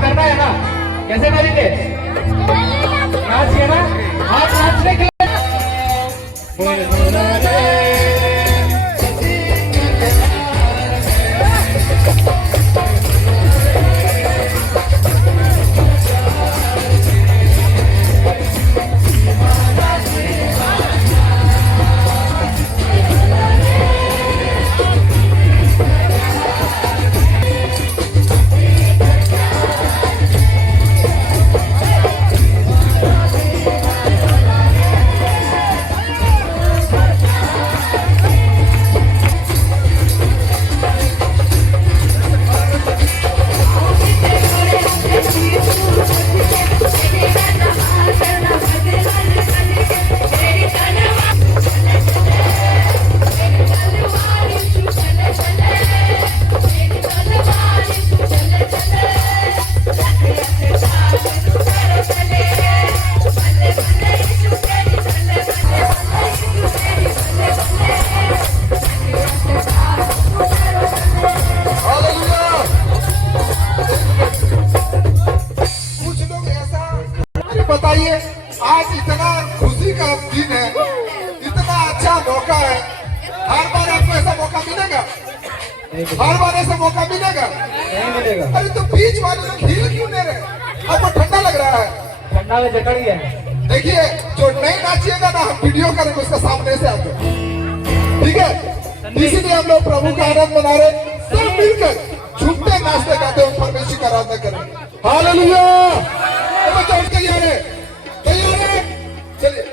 करना है ना, कैसे करेंगे? नाचिए ना, आप नाचने के बताइए, आज इतना खुशी का दिन है, इतना अच्छा मौका है। हर बार आपको ऐसा मौका मिलेगा? हर बार ऐसा मौका मिलेगा? नहीं मिलेगा। अरे तो बीच वाले लोग हिल क्यों नहीं रहे? आपको ठंडा लग रहा है? ठंडा में जकड़ गया। देखिए, जो नहीं नाचिएगा ना, हम वीडियो करेंगे उसका सामने से आके, ठीक है? इसीलिए हम लोग प्रभु का आनंद मना रहे, सब मिलकर झूमते नाचते गाते हुए परमेश्वर का आराधना करेंगे। हालेलुया! बच्चा उठ के तैयार है? चलिए।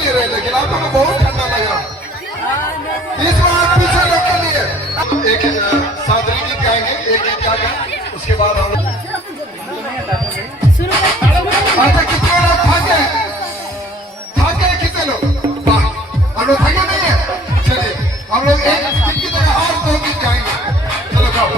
ले रहे, लेकिन आप हमें बहुत ठंडा लग रहा। इस बार पीछे लोग के लिए एक सादरी गीत गाएंगे, एक गीत गा कर उसके बाद हम अच्छा कितने लोग थके कितने लोग? वाह, हम लोग थके नहीं है। चलिए हम लोग एक गीत की जगह और 2 गीत गाएंगे। चलो गाओ।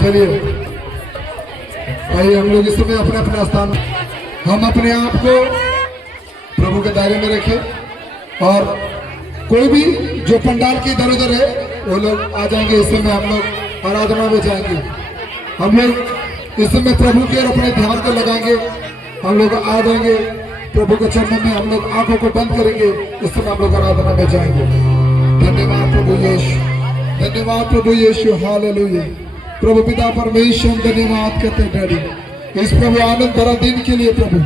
चलिए आइए हम लोग इस समय अपने अपने स्थान, हम अपने आप को प्रभु के दायरे में रखें और कोई भी जो पंडाल के इधर उधर है वो लोग आ जाएंगे। इस समय हम लोग आराधना में जाएंगे। हम लोग इस समय प्रभु के और अपने ध्यान को लगाएंगे। हम लोग आ जाएंगे प्रभु के चरणों में, हम लोग आंखों को बंद करेंगे। इस समय हम लोग आराधना में जाएंगे। धन्यवाद प्रभु यीशु, धन्यवाद प्रभु यीशु, हालेलुया। प्रभु पिता परमेश्वर धन्यवाद करते हैं डैडी इस प्रभु आनंद भरा दिन के लिए, प्रभु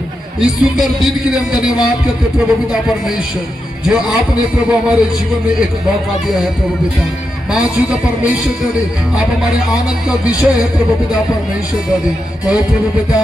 इस सुंदर दिन के लिए हम धन्यवाद करते हैं प्रभु पिता परमेश्वर, जो आपने प्रभु हमारे जीवन में एक मौका दिया है प्रभु पिता माँ परमेश्वर डैडी। आप हमारे आनंद का विषय है प्रभु पिता परमेश्वर डैडी। और प्रभु पिता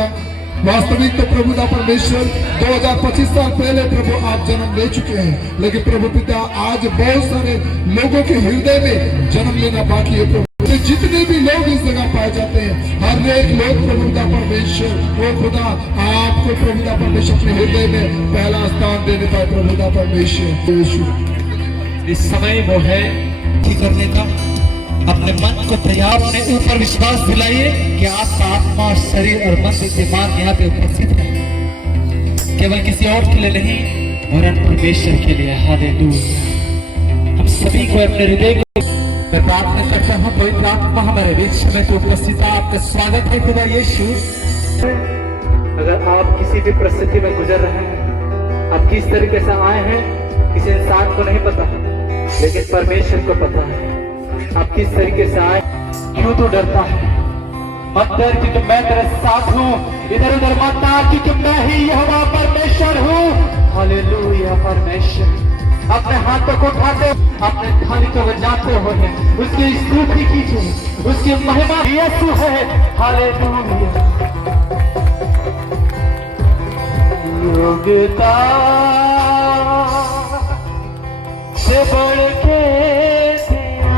वास्तविक तो प्रभु पिता परमेश्वर 2025 साल पहले प्रभु आप जन्म ले चुके हैं, लेकिन प्रभु पिता आज बहुत सारे लोगों के हृदय में जन्म लेना बाकी है प्रभु। जितने भी लोग इस जगह पाए जाते हैं, हर एक लोग प्रभु पिता परमेश्वर वो खुदा आपको प्रभु पिता परमेश्वर अपने हृदय में पहला स्थान देने पाए प्रभु पिता परमेश्वर यीशु। इस समय वो है कि करने का अपने मन को तैयार, अपने ऊपर विश्वास दिलाइए कि आपका आत्मा शरीर और मन दिमाग यहाँ पे उपस्थित है, केवल किसी और के लिए नहीं वरन परमेश्वर के लिए। हालेलुया। हम सभी को अपने हृदय को मैं प्रार्थना करता हूँ पवित्र आत्मा हमारे बीच में तो उपस्थित है। आपका स्वागत है खुदा यीशु। अगर आप किसी भी परिस्थिति में गुजर रहे हैं, आप किस तरीके से आए हैं किसी इंसान को नहीं पता, लेकिन परमेश्वर को पता है आप किस तरीके से आए। क्यों तो डरता है? मत डर क्योंकि मैं तेरे साथ हूँ। इधर उधर मत आ क्योंकि मैं ही यहोवा परमेश्वर हूँ। हालेलुया। परमेश्वर अपने हाथों को उठाते, अपने थाली को बजाते हुए उसकी स्तुति कीजिए, उसकी महिमा यीशु है। हालेलुया। योग्यता से बढ़ के दिया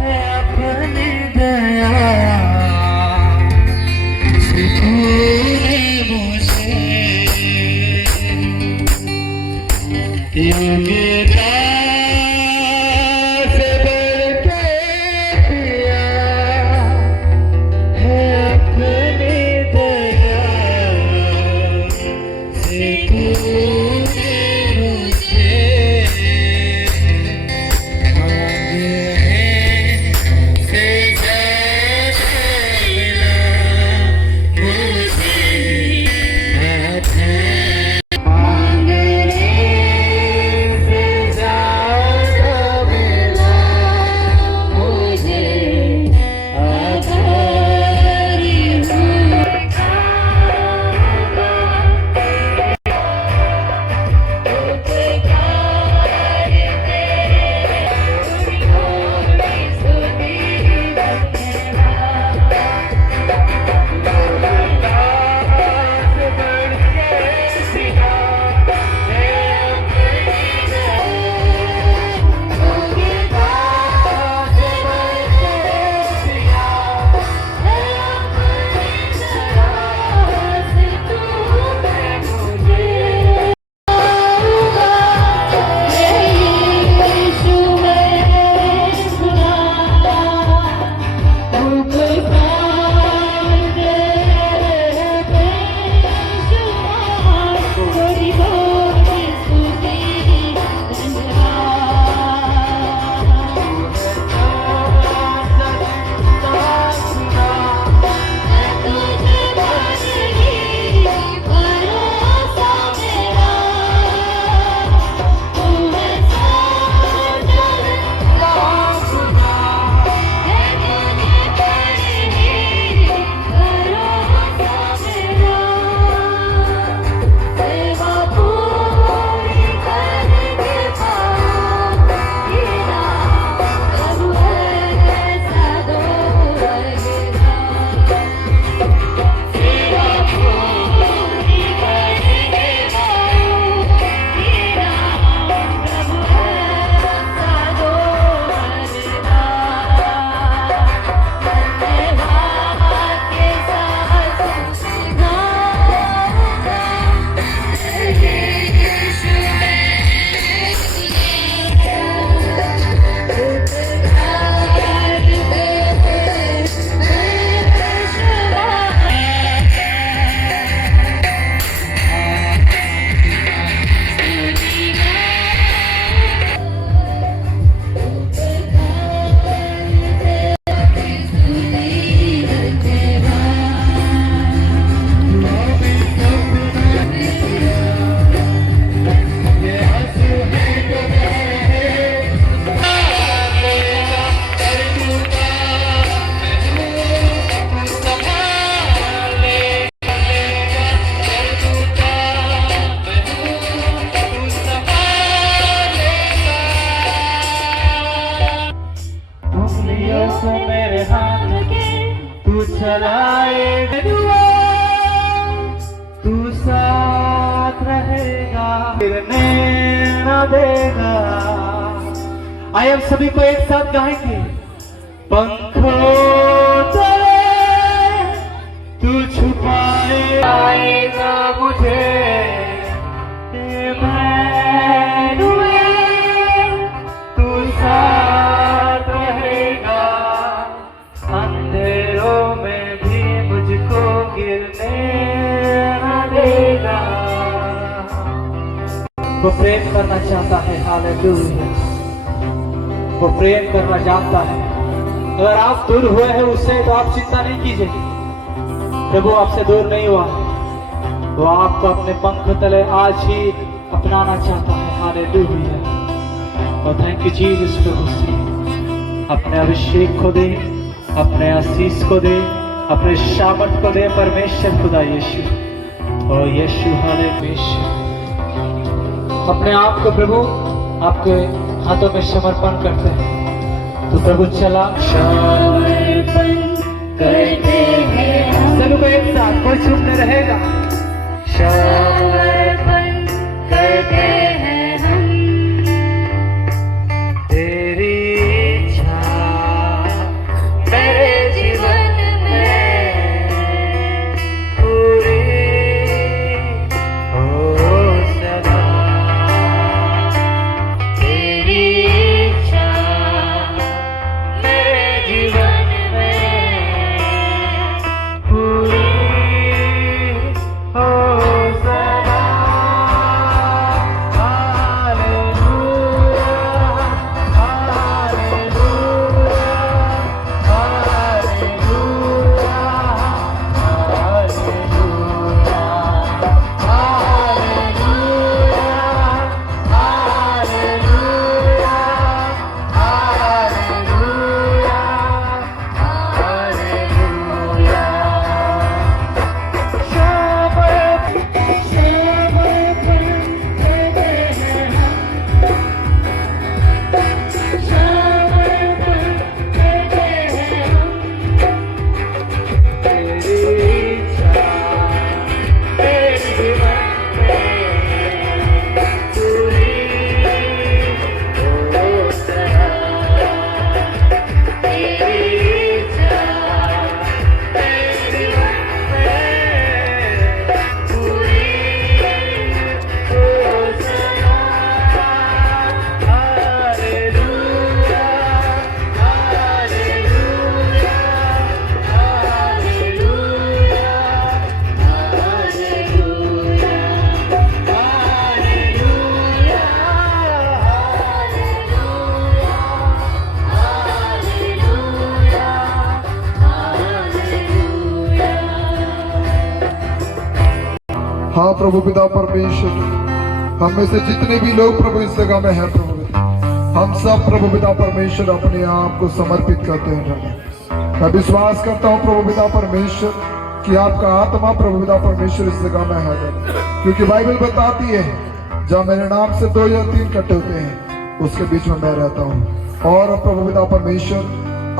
है अपनी दया से तूने मुझे योग्यता से बढ़ के दिया है अपनी दया से तूने मुझे मांगने से ज्यादा मिला मुझे। मांगने से ज्यादा चलाएगा, तू साथ रहेगा, गिरने न देगा। आइए हम सभी को एक साथ गाएंगे। पंखों तले तू छुपाएगा मुझे, तू साथ रहेगा, अंधेरों में भी मुझको गिरने न देगा। वो प्रेम करना चाहता है, हालेलुया। वो प्रेम करना जानता है। अगर आप दूर हुए हैं उससे तो आप चिंता नहीं कीजिए, प्रभु आपसे दूर नहीं हुआ। वो आपको अपने पंख तले आज ही अपनाना चाहता है, हालेलुया। और थैंक यू जीसस प्रभु से। अपने अभिषेक को दे, अपने आशीष को दे, अपने शामत को दे परमेश्वर खुदा यीशु। और यीशु हालेलुया। अपने आप को प्रभु आपके हाथों में समर्पण करते हैं। तो प्रभु चला समर्पण करते हैं, सभी को एक साथ, कोई चुप नहीं रहेगा। समर्पण करते हैं हम, तेरी इच्छा मेरे जीवन में पूरी हो सदा। तेरी इच्छा मेरे जीवन में पूरी हो सदा। Hallelujah, hallelujah, hallelujah, hallelujah, hallelujah, hallelujah, hallelujah. हाँ प्रभु पिता परमेश्वर, हम में से जितने भी लोग प्रभु इस जगह में हैं प्रभु पिता, हम सब प्रभु पिता परमेश्वर अपने आप को समर्पित करते हैं प्रभु। मैं विश्वास करता हूँ प्रभु पिता परमेश्वर कि आपका आत्मा प्रभु पिता परमेश्वर इस जगह में है, क्योंकि बाइबल बताती है जहाँ मेरे नाम से 2 या 3 इकट्ठे होते हैं उसके बीच में मैं रहता हूँ। और प्रभु पिता परमेश्वर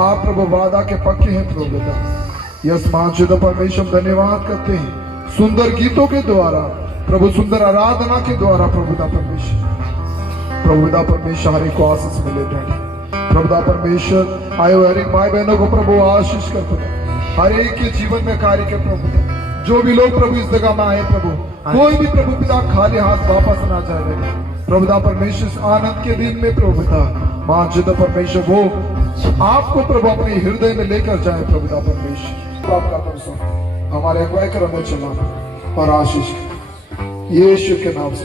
आप प्रभु वादा के पक्के हैं प्रभु पिता। यस महान परमेश्वर धन्यवाद करते हैं सुंदर गीतों के द्वारा प्रभु, सुंदर आराधना के द्वारा प्रभु पिता परमेश्वर, प्रभु पिता परमेश्वर हर एक को आशीष मिले डैडी। प्रभु पिता परमेश्वर आए हर एक भाई बहनों को प्रभु आशीष कर प्रभु, हर एक के जीवन में कार्य के प्रभु पिता। जो भी लोग प्रभु इस जगह में आए प्रभु, कोई भी प्रभु पिता खाली हाथ वापस ना जाए प्रभु पिता परमेश्वर। इस आनंद के दिन में प्रभु पिता महान परमेश्वर वो आपको प्रभु अपने हृदय में लेकर जाए प्रभु पिता परमेश्वर। आपका दर्शन हमारे अगुवाई करम चला और आशीष यीशु के नाम से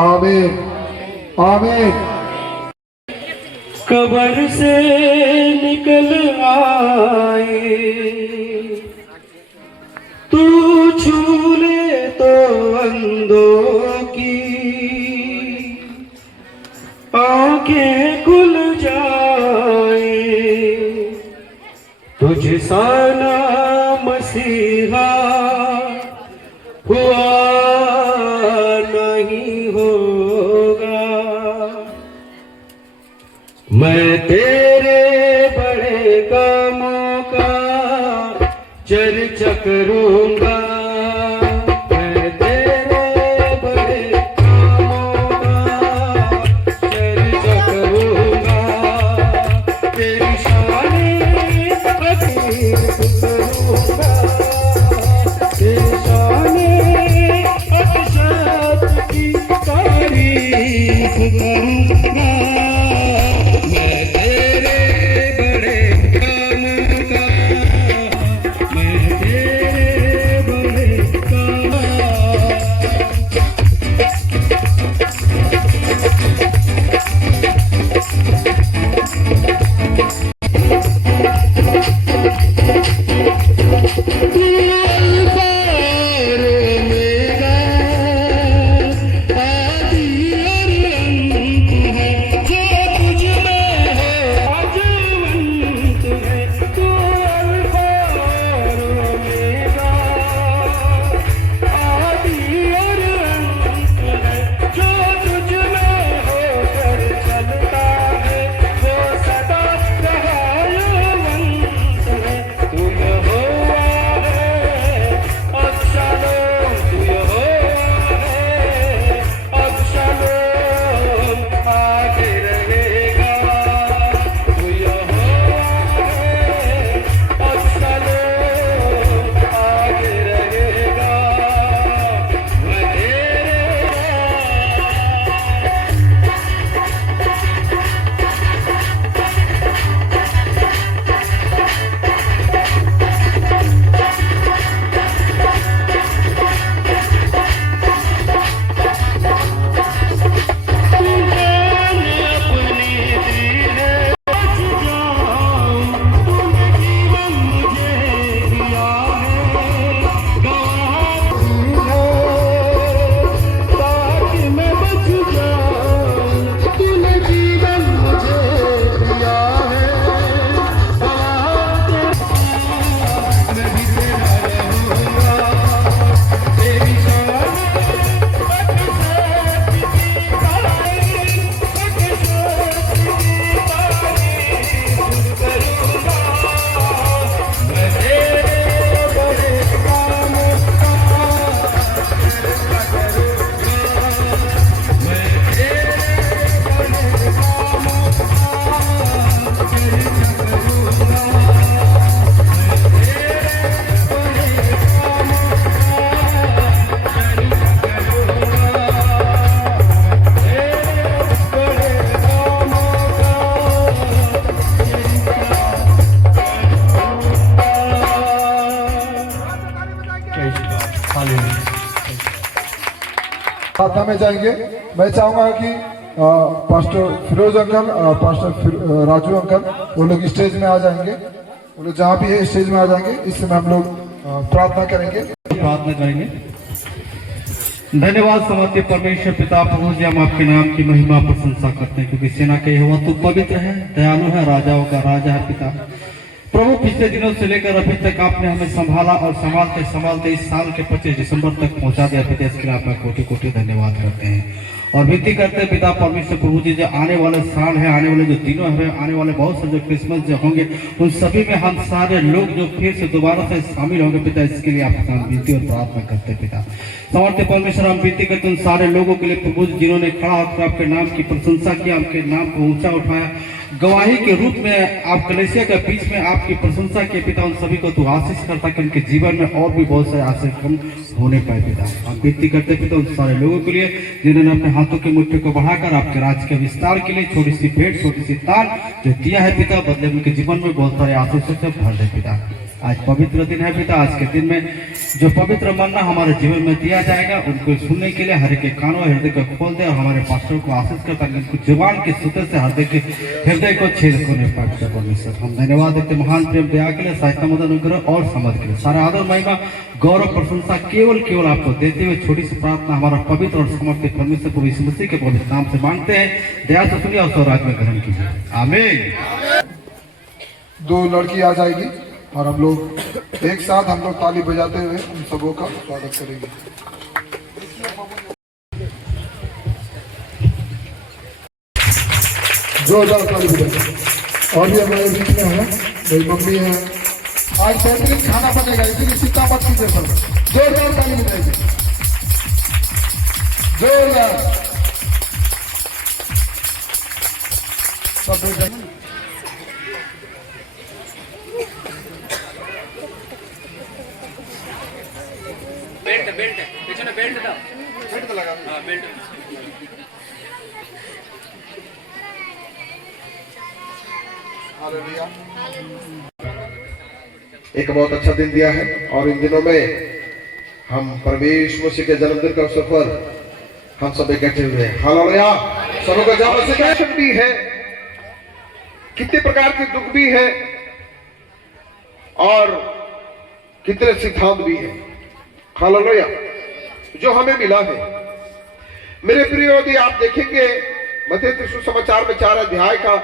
आमीन आमीन। कब्र से निकल आए तू, छू ले तो अंधों की आंखें खुल जाए, तुझ सा ना मसीहा हुआ नहीं होगा। मैं तेरे बड़े कामों का करूंगा मैं तेरे बड़े कामों का चर्चा करूंगा तेरी शान अतीत करूंगा तेरी शान अक्षत की तारीफ करूंगा मैं तेरे बड़े कामों का मैं तेरे बड़े कामों प्रार्थना में जाएंगे। मैं चाहूंगा कि पास्टर फिरोज अंकल और पास्टर राजू अंकल वो लोग स्टेज में आ जाएंगे। वो लोग जहाँ भी है स्टेज में आ जाएंगे। इस समय हम लोग प्रार्थना करेंगे। प्रार्थना करेंगे। धन्यवाद समर्थ परमेश्वर पिता प्रभु जी, हम आपके नाम की महिमा प्रशंसा करते हैं क्योंकि सेना के यहोवा तू पवित्र है, दयालु है, राजाओं का राजा है पिता प्रभु। पिछले दिनों से लेकर अभी तक आपने हमें संभाला और संभालते इस साल के 25 दिसंबर तक पहुंचा दिया पिता। इसके लिए आपका कोटि कोटि धन्यवाद करते हैं और विनती करते हैं पिता परमेश्वर प्रभु जी, जो आने वाले साल है, आने वाले जो दिनों है, आने वाले बहुत से जो क्रिसमस जो होंगे उन सभी में हम सारे लोग जो फिर से दोबारा से शामिल होंगे पिता। इसके लिए आपका विनती और प्रार्थना करते हैं पिता। समर्थ परमेश्वर हम विनती करते उन सारे लोगों के लिए प्रभु जी जिन्होंने खड़ा होकर आपके नाम की प्रशंसा किया, आपके नाम को ऊंचा उठाया, गवाही के रूप में आप कलीसिया के बीच में आपकी प्रशंसा किए पिता। उन सभी को तू आशीष करता कि उनके जीवन में और भी बहुत सारे आशीष हम होने पाए पिता। हम विनती करते पिता उन सारे लोगों के लिए जिन्होंने अपने हाथों की मुट्ठी को बढ़ाकर आपके राज्य के विस्तार के लिए छोटी सी भेंट, छोटी सी तार जो दिया है पिता, बदले उनके जीवन में बहुत सारे आशीषों से भर दे पिता। आज पवित्र दिन है पिता। आज के दिन में जो पवित्र मन्ना हमारे जीवन में दिया जाएगा उनको सुनने के लिए हर एक कानों हृदय को खोल दे और हमारे पास्टर को आशीष कर ताकि उनको जुबान के सूत्र से हृदय को छेद करने पाए परमेश्वर। हम धन्यवाद देते महान प्रेम दया के लिए, सहायता मदद अनुग्रह और समझ के लिए सारा आदर महिमा गौरव प्रशंसा केवल आपको देते हुए छोटी सी प्रार्थना हमारा पवित्र और समर्पित परमेश्वर प्रभु यीशु मसीह के पवित्र नाम से मांगते हैं। दया से सुनिए और स्वराज में ग्रहण कीजिए, आमीन। 2 लड़की आ जाएगी और हम लोग एक साथ हम लोग ताली बजाते हुए उन सबों का स्वागत करेंगे। जोरदार ताली बजाएंगे। और भी हमारे बीच में है मेरी मम्मी है, आज बेहतरीन खाना बनेगा, इसलिए चिंता मत कीजिए सर। जोरदार ताली बजाइए, जोरदार। सब बैठ जाइए। बेल्ट पीछे ना बेल्ट था, बेल्ट लगा। हाँ बेल्ट। हालेलुया। एक बहुत अच्छा दिन दिया है और इन दिनों में हम परमेश्वर मसीह के जन्मदिन का अवसर पर हम सब इकट्ठे हुए हैं। हालेलुया। सबों का जन्म से भी है, कितने प्रकार के दुख भी है और कितने सिद्धांत भी है। हालेलुया। जो हमें मिला है मेरे प्रिय, यदि आप देखेंगे मत्ती सुसमाचार में 4 अध्याय का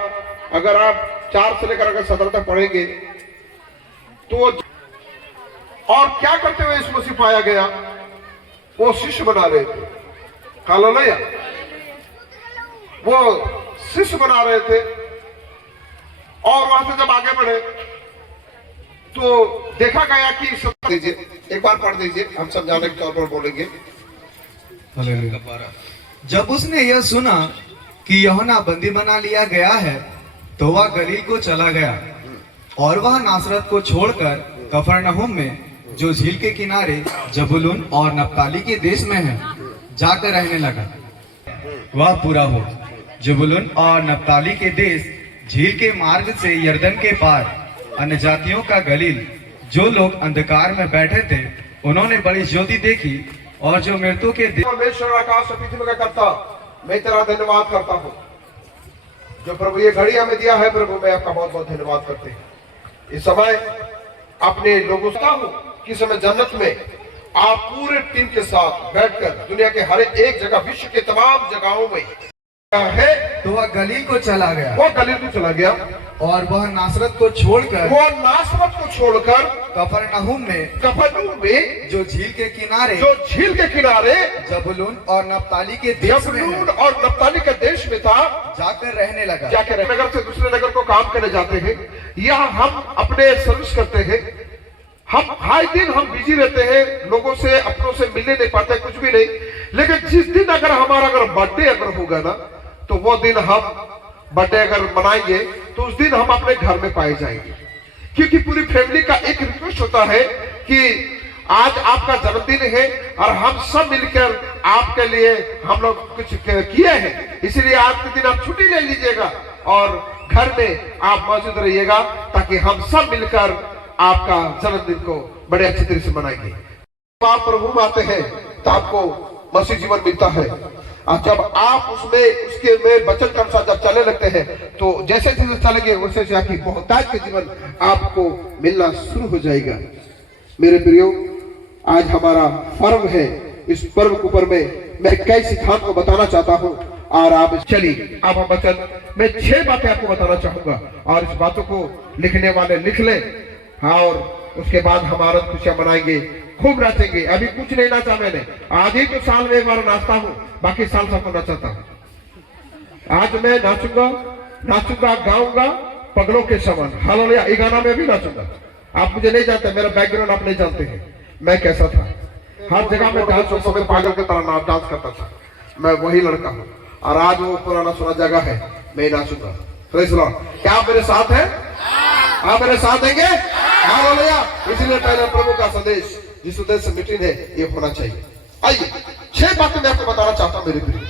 अगर आप 4 से लेकर अगर 17 तक पढ़ेंगे तो और क्या करते हुए इस मसीह पाया गया, वो शिष्य बना रहे थे। हालेलुया। वो शिष्य बना रहे थे और वहां से जब आगे बढ़े तो देखा गया कि सब दीजिए, एक बार पढ़ दीजिए, हम समझाने के तौर पर बोलेंगे। जब उसने यह सुना कि यूहन्ना बंदी बना लिया गया है तो वह गलील को चला गया और वह नासरत को छोड़कर कफरनहूम में जो झील के किनारे जबूलून और नप्ताली के देश में है जाकर रहने लगा। वह पूरा हो जबूलून और नप्ताली के देश झील के मार्ग से यरदन के पार अन्य जातियों का गलील। जो लोग अंधकार में बैठे थे उन्होंने बड़ी ज्योति देखी और जो मृत्यु के परमेश्वर आकाश और पृथ्वी का करता, मैं तेरा धन्यवाद करता हूँ जो प्रभु ये घड़ी हमें दिया है। प्रभु मैं आपका बहुत बहुत धन्यवाद करते हैं। इस समय अपने लोगों से हूँ कि समय जन्नत में आप पूरे टीम के साथ बैठकर दुनिया के हर एक जगह, विश्व के तमाम जगहों में है तो वह गलील को चला गया। वो गलील को चला गया और वह नासरत को छोड़कर कफरनहूम में जो झील के किनारे जबूलून और नप्ताली के देश में था जाकर रहने लगा। नगर से दूसरे नगर को काम करने जाते हैं, यहाँ हम अपने सर्विस करते हैं। हम हर दिन हम बिजी रहते हैं, लोगों से अपनों से मिलने नहीं पाते, कुछ भी नहीं। लेकिन जिस दिन अगर हमारा बर्थडे अगर होगा ना, तो वो दिन हम बर्थडे अगर मनाएंगे तो उस दिन हम अपने घर में पाए जाएंगे। क्योंकि पूरी फैमिली का एक रिक्वेस्ट होता है कि आज आपका जन्मदिन है और हम सब मिलकर आपके लिए हम लोग कुछ किए हैं, इसलिए आज के दिन आप छुट्टी ले लीजिएगा और घर में आप मौजूद रहिएगा ताकि हम सब मिलकर आपका जन्मदिन को बड़े अच्छी तरह से मनाएंगे। आप प्रभु में आते हैं तो आपको मसीह जीवन मिलता है और जब आप उसमें उसके में वचन के अनुसार जब चलने लगते हैं तो जैसे जैसे चलेंगे वैसे से आपकी बहुतायत के जीवन आपको मिलना शुरू हो जाएगा। मेरे प्रियो, आज हमारा पर्व है। इस पर्व के ऊपर में मैं कई सिद्धांत को बताना चाहता हूँ और आप चलिए अब हम वचन मैं 6 बातें आपको बताना चाहूंगा और इस बातों को लिखने वाले लिख लें। हाँ, और उसके बाद हमारा खुशियां मनाएंगे, खूब नाचेंगे। अभी कुछ नहीं नाचा मैंने, आज ही तो साल में एक बार नाचता हूँ, बाकी साल सबको नचाता हूँ। आज मैं नाचूंगा गाऊंगा पगलों के समान। हालेलुया। ये गाना में भी नाचूंगा। आप मुझे नहीं जानते, मेरा बैकग्राउंड आप नहीं जानते हैं मैं कैसा था। हर जगह में डांस में पागल की तरह डांस करता था, मैं वही लड़का हूँ और आज वो पुराना सुना जगह है, मैं नाचूंगा। Praise Lord. क्या आप मेरे साथ हैं? आप मेरे साथ देंगे? हालेलुया। इसलिए पहले प्रभु का संदेश जिस उद्देश्य से मीटिंग है ये होना चाहिए। आइए 6 बातें मैं आपको बताना चाहता हूँ मेरे प्रिय।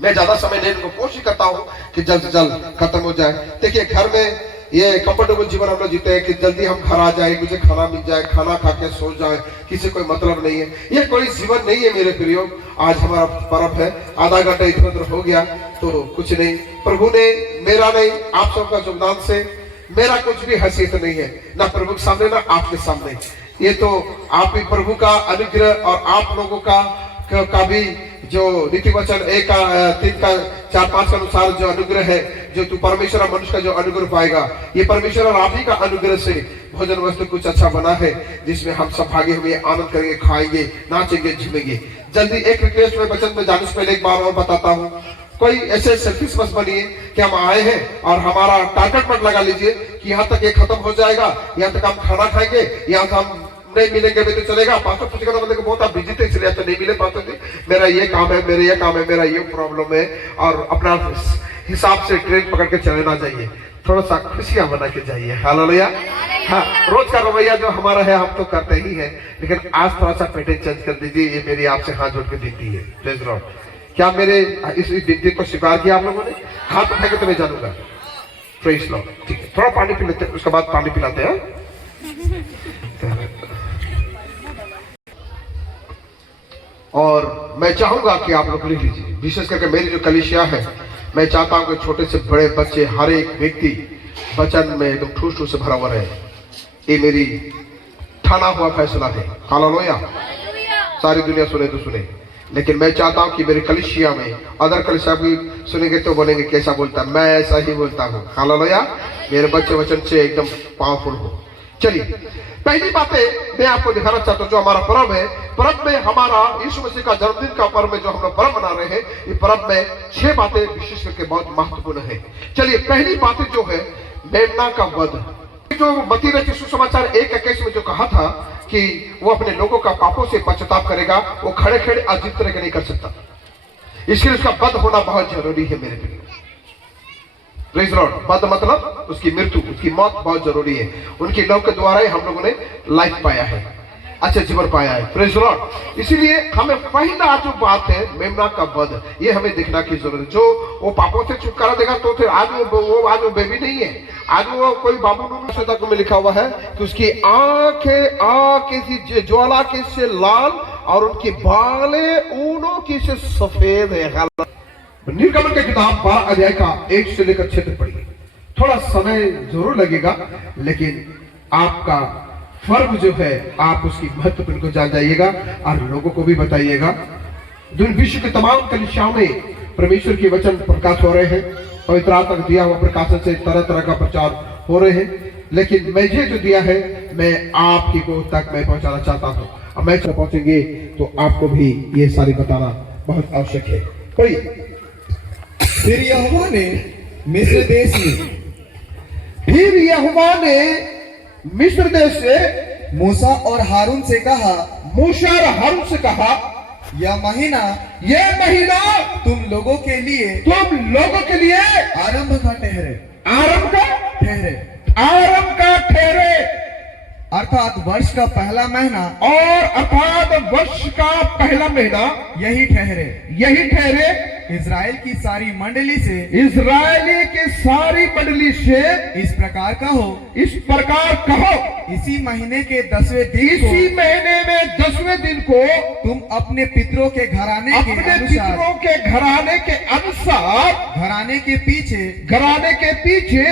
मैं ज्यादा समय लेने को कोशिश करता हूँ कि जल्द से जल्द खत्म हो जाए। देखिए घर में ये कंफर्टेबल जीवन हम लोग जीते हैं कि जल्दी हम घर आ जाए, मुझे खाना मिल जाए, खाना खा के सो जाए, किसी कोई मतलब नहीं है। ये कोई जीवन नहीं है मेरे प्रियो। आज हमारा पर्व है, आधा घंटा इधर उधर हो गया तो कुछ नहीं। प्रभु ने मेरा नहीं आप सबका योगदान से मेरा कुछ भी हैसियत नहीं है, ना प्रभु के सामने ना आपके सामने। ये तो आप ही प्रभु का अनुग्रह और आप लोगों का भी जो नीति वचन 1 का 3 का 4 5 के अनुसार जो अनुग्रह है, जो तू परमेश्वर और मनुष्य का जो अनुग्रह पाएगा, ये परमेश्वर और आप ही का अनुग्रह से भोजन वस्तु कुछ अच्छा बना है जिसमें हम सब भागे हुए आनंद करेंगे, खाएंगे, नाचेंगे, झूमेंगे। जल्दी एक रिक्वेस्ट में वचन में जाने से पहले एक बार और बताता हूँ। कोई ऐसे सेल्फिश मत बनिए कि हम आए हैं और हमारा टारगेट मत लगा लीजिए कि यहाँ तक ये खत्म हो जाएगा, यहाँ तक हम खाना खाएंगे, यहाँ तक हम नहीं मिलेंगे भी तो चलेगा। पास्टर पूछेगा तो बोलेगा बहुत आप बिजी थे इसलिए तो नहीं मिले पास्टर जी, मेरा ये काम है, मेरा ये काम है, मेरा ये प्रॉब्लम है, और अपना हिसाब से ट्रेन पकड़ के चलना चाहिए, थोड़ा सा खुशियां बना के जाइए। हालेलुया। हाँ, रोज का रवैया जो हमारा है हम तो करते ही हैं, लेकिन आज थोड़ा सा पैटर्न चेंज कर दीजिए। ये मेरी आपसे हाथ जोड़ के विनती है। Praise Lord. क्या मेरे इस विनती को स्वीकार किया आप लोगों ने? हाथ उठाएंगे तो मैं जानूंगा। Praise Lord. ठीक है, थोड़ा पानी पी लेते हैं, उसके बाद पानी पिलाते हैं। और मैं चाहूंगा कि आप लोग लिख लीजिए, विशेष करके मेरी जो कलीसिया है, मैं चाहता हूं कि छोटे से बड़े बच्चे हर एक व्यक्ति वचन में एकदम ठूस ठूस से भरा हुआ रहे। ये मेरी ठाना हुआ फैसला है। हालेलुया। सारी दुनिया सुने तो सुने, लेकिन मैं चाहता हूं कि मेरी कलीसिया में, अदर कलीसिया भी सुनेंगे तो बोलेंगे कैसा बोलता, मैं ऐसा ही बोलता हूं। हालेलुया। मेरे बच्चे वचन से एकदम पावरफुल हो। चलिए, पहली बातें मैं आपको दिखाना चाहता हूं। जो हमारा पर्व है, पर्व में हमारा यीशु मसीह का जन्मदिन का पर्व में जो हम लोग पर्व मना रहे हैं, ये पर्व में 6 बातें विशेष करके बहुत महत्वपूर्ण है। चलिए, पहली बातें जो है मेमना का वध। जो मत्ती रचित सुसमाचार 1:21 में जो कहा था कि वो अपने लोगों का पापों से पश्चाताप करेगा, वो खड़े खड़े अजीब तरह के नहीं कर सकता, इसलिए उसका वध होना बहुत जरूरी है मेरे लिए। Praise Lord. वध मतलब उसकी मृत्यु, उसकी मौत बहुत जरूरी है। उनकी लव के द्वारा ही हम लोगों ने लाइफ पाया है, अच्छा जीवन पाया है। Praise Lord. इसीलिए हमें पहला जो बात है मेमना का वध, ये हमें देखना की जरूरत है। जो वो पापों से छुटकारा देगा, तो फिर आज वो बेबी नहीं है, आज वो कोई बाबू नूनू में लिखा हुआ है कि उसकी आंखें आंखें ज्वाला के से लाल और उनकी बालें ऊनों की से सफेद है। निर्गमन की किताब 12 अध्याय का 1 से लेकर 6 तक पढ़िए। थोड़ा समय जरूर लगेगा, लेकिन आपका फर्म जो है आप उसकी महत्वपूर्ण को जान जाइएगा और लोगों को भी बताइएगा। विश्व के तमाम कलीसियाओं में परमेश्वर के वचन प्रकाश हो रहे हैं, पवित्र आत्मा का दिया हुआ प्रकाशन से तरह तरह का प्रचार हो रहे हैं, लेकिन मुझे जो दिया है मैं आपकी को तक मैं पहुंचाना चाहता हूँ। अब मैं पहुंचेंगे तो आपको भी ये सारी बताना बहुत आवश्यक है। पढ़िए। फिर यहोवा ने मिस्र देश में, फिर यहोवा ने मिस्र देश से मूसा और हारून से कहा, मूसा और हारून से कहा, यह महीना तुम लोगों के लिए आरंभ का ठहरे, आरंभ का ठहरे, अर्थात वर्ष का पहला महीना, और अर्थात वर्ष का पहला महीना यही ठहरे। इज़राइल की सारी मंडली से, इज़राइली की सारी मंडली से इस प्रकार कहो, इसी महीने के 10वें दिन, इसी महीने में 10वें दिन को तुम अपने पितरों के घराने के अनुसार घराने के पीछे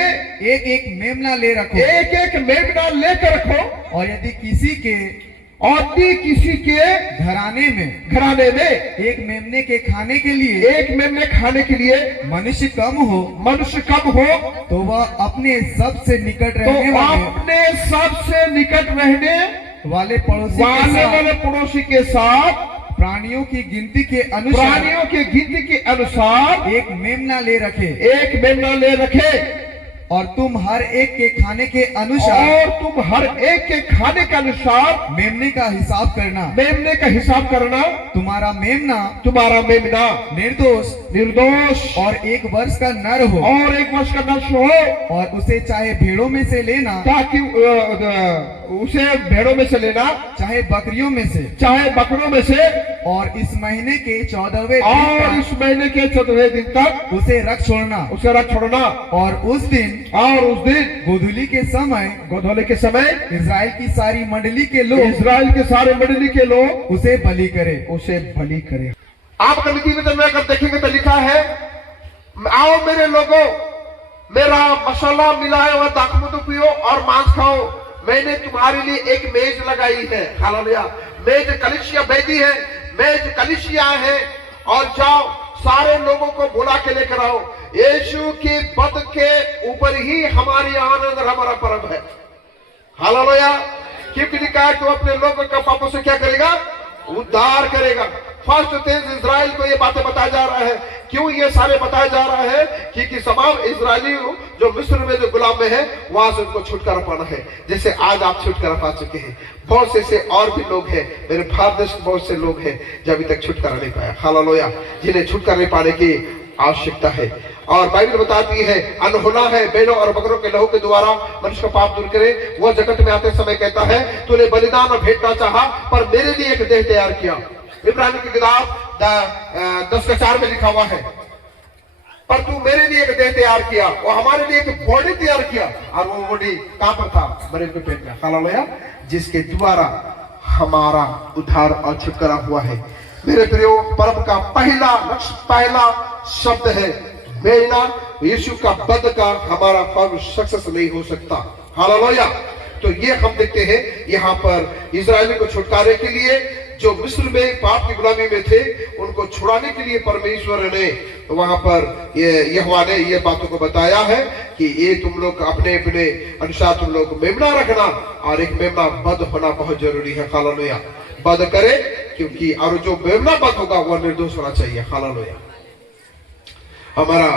एक एक मेमना ले रखो, एक मेमना लेकर रखो। और यदि किसी के घराने में एक मेमने के खाने के लिए मनुष्य कम हो, तो वह अपने सबसे निकट रहने वाले पड़ोसी के साथ प्राणियों की गिनती के अनुसार एक मेमना ले रखे। और तुम हर एक के खाने के अनुसार मेमने का हिसाब करना। तुम्हारा मेमना निर्दोष और 1 वर्ष का नर हो, और उसे चाहे भेड़ों में से लेना, चाहे बकरियों में से, और इस महीने के 14वें दिन तक उसे रख छोड़ना। और उस दिन गोधूली के समय इज़राइल की सारी मंडली के लोग उसे बलि करे। आप गलती में अगर देखेंगे तो लिखा है, आओ मेरे लोगों, मेरा मसाला मिलाया हुआ दाखमधु पियो और मांस खाओ, मैंने तुम्हारे लिए एक मेज लगाई है। हालेलुया। मेज कलीसिया बैठी है, मेज कलीसिया है, और जाओ सारे लोगों को बुला के लेकर आओ। यीशु के वध के ऊपर ही हमारी आनंद और हमारा पर्व है। हालेलुया। क्योंकि लिखा है कि वो अपने लोगों का पापों से क्या करेगा? उद्धार करेगा। फर्स्ट थिंग्स इजराइल को ये बातें बताया जा रहा है। क्यों ये सारे बताया जा रहा है? क्योंकि तमाम इजरायली जो मिस्र में जो गुलाम में है वहां से उनको छुटकारा पाना है, जैसे आज आप छुटकारा पा चुके हैं। बहुत से और भी लोग हैं मेरे भारत देश में, बहुत से लोग हैं जो अभी तक छुटकारा नहीं पाया। हालेलुया, जिन्हें छुटकारा नहीं पाने की आवश्यकता है। और बाइबल बताती है अनहोना है बैलों और बकरों के लहू के द्वारा मनुष्य का पाप दूर करे। वो जगत में आते समय कहता है तूने बलिदान और भेंट ना चाहा पर मेरे लिए एक देह तैयार किया। इब्रानी की किताब 10:4 में लिखा हुआ है, पर तू मेरे लिए एक देह तैयार किया और हमारे लिए एक बॉडी तैयार किया। और वो बॉडी कहां पर था? मरे के पेट में। हालेलुया, जिसके द्वारा हमारा उद्धार और छुटकारा हुआ है। मेरे प्रियो, परम का पहला लक्ष्य, पहला शब्द है मेरा यीशु का बद का हमारा पर्व सक्सेस नहीं हो सकता। हालेलुया। तो ये हम देखते हैं यहाँ पर इजराइली को छुटकारे के लिए, जो मिस्र में पाप की गुलामी में थे, उनको छुड़ाने के लिए परमेश्वर ने वहां पर यहोवा ने ये बातों को बताया है कि ये तुम लोग अपने अपने अनुसार तुम लोग मेमना रखना, और एक मेमना बद होना बहुत जरूरी है। हालेलुया, बद करे, क्योंकि और जो मेमना बद होगा वो निर्दोष होना चाहिए। हालेलुया। हमारा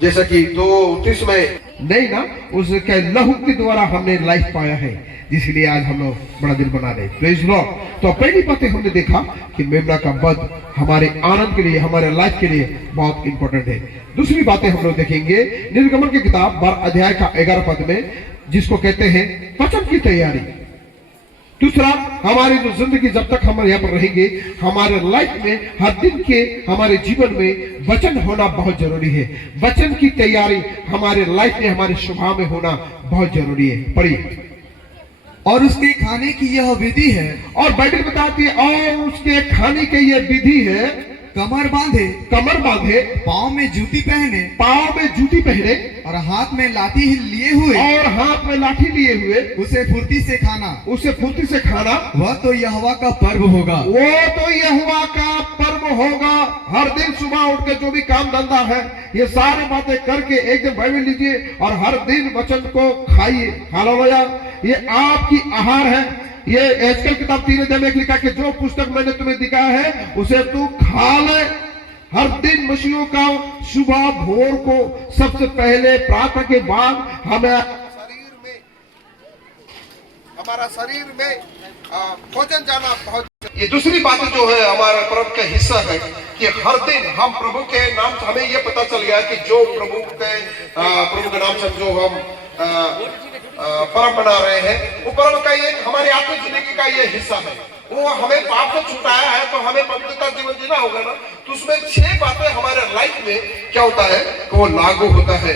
जैसा कि 2:30 में नहीं ना, उसके लहू के द्वारा हमने लाइफ पाया है, इसलिए आज हम लोग बड़ा दिन बना रहे। Praise Lord. तो पहली बातें हमने देखा कि मेमना का वध हमारे आनंद के लिए, हमारे लाइफ के लिए बहुत इंपॉर्टेंट है। दूसरी बातें हम लोग देखेंगे निर्गमन की किताब 12 अध्याय का 11 पद में, जिसको कहते हैं वचन की तैयारी। दूसरा, हमारी जो जिंदगी जब तक हम यहाँ पर रहेंगे, हमारे लाइफ में हर दिन के हमारे जीवन में वचन होना बहुत जरूरी है। वचन की तैयारी हमारे लाइफ में, हमारे स्वभाव में होना बहुत जरूरी है। पढ़िए। और उसके खाने की यह विधि है, और बाइबल बताती है और उसके खाने की यह विधि है, कमर बांधे, कमर बांधे, पाँव में जूती पहने, पाँव में जूती पहने, और हाथ में लाठी लिए हुए, और हाथ में लाठी लिए हुए, उसे फुर्ती से खाना, उसे फुर्ती से खाना। वह तो यहोवा का पर्व होगा। वो तो यहोवा का पर्व होगा। हर दिन सुबह उठ के जो भी काम धंधा है, ये सारी बातें करके एक दिन बाइबल लीजिए और हर दिन वचन को खाइए। हालेलुया। ये आपकी आहार है। ये एजकल किताब 3 अध्याय में लिखा कि जो पुस्तक मैंने तुम्हें दिखाया है उसे तू खा ले। हर दिन मसीहों का सुबह भोर को सबसे पहले प्रार्थना के बाद हमारा शरीर में भोजन जाना बहुत। ये दूसरी बात जो है हमारा पर्व का हिस्सा है कि हर दिन हम प्रभु के नाम से, हमें ये पता चल गया कि जो प्रभु के नाम से जो हम पर्व मना रहे हैं, वो पर्व का एक हमारी आत्मिक जिंदगी का ये हिस्सा है। वो हमें पाप से छुटाया है तो हमें पवित्रता जीवन जीना होगा ना। तो उसमें 6 बातें हमारे लाइफ में क्या होता है कि वो लागू होता है।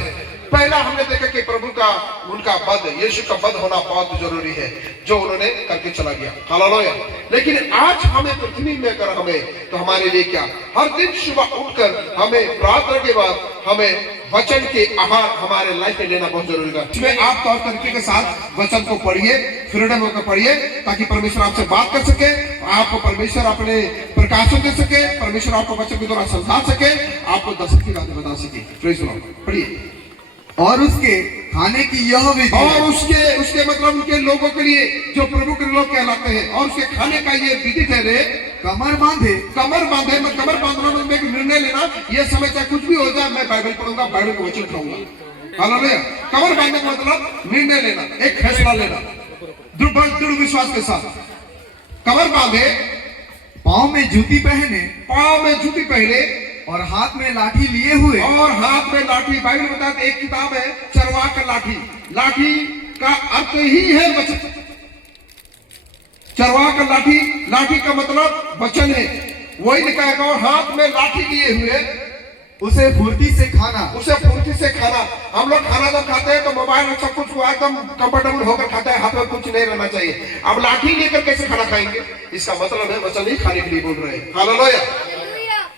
पहला हमने देखा कि प्रभु का उनका वध, यीशु का वध होना बहुत जरूरी है, जो उन्होंने करके चला गया। हालेलुया। लेकिन आज हमें पृथ्वी में अगर हमें, तो हमारे लिए क्या, हर दिन सुबह उठकर हमें प्रार्थना के बाद हमें वचन के आहार हमारे लाइफ में लेना बहुत जरूरी है। इसमें आप तौर तरीके के साथ वचन को पढ़िए, फ्रीडम होकर पढ़िए, ताकि परमेश्वर आपसे बात कर सके, आपको परमेश्वर अपने प्रकाशन दे सके, परमेश्वर आपको वचन के द्वारा समझा सके, आपको दर्शन की बातें बता सके। Praise the Lord. पढ़िए। और उसके खाने की यह विधि, और उसके मतलब उनके लोगों के लिए जो प्रभु के लोग कहलाते हैं, और उसके खाने का ये विधि ठहरे कमर बांधे। कमर बांधे, मैं कमर बांधना में एक निर्णय लेना, ये समय चाहे कुछ भी हो जाए, मैं बाइबल पढ़ूंगा, बाइबल का वचन खाऊंगा। हालेलुया। कमर बांधने का मतलब निर्णय लेना, एक फैसला लेना दृढ़ विश्वास के साथ। कमर बांधे, पाँव में जूती पहने, पाँव में जूती पहने, और हाथ में लाठी लिए हुए, और हाथ में लाठी। बाइबल बताते एक किताब है चरवाह का लाठी। लाठी का अर्थ ही है वचन। चरवाह का लाठी, लाठी का मतलब वचन है। वही लिखा है, और हाथ में लाठी लिए हुए, उसे फुर्ती से खाना, उसे फुर्ती से खाना। हम लोग खाना जब खाते हैं तो मोबाइल में सब कुछ एकदम कंफर्टेबल होकर खाते हैं, हाथ में कुछ नहीं रहना चाहिए। अब लाठी लेकर कैसे खाना खाएंगे? इसका मतलब है वचन ही खाने के लिए बोल रहे हैं। हालेलुया।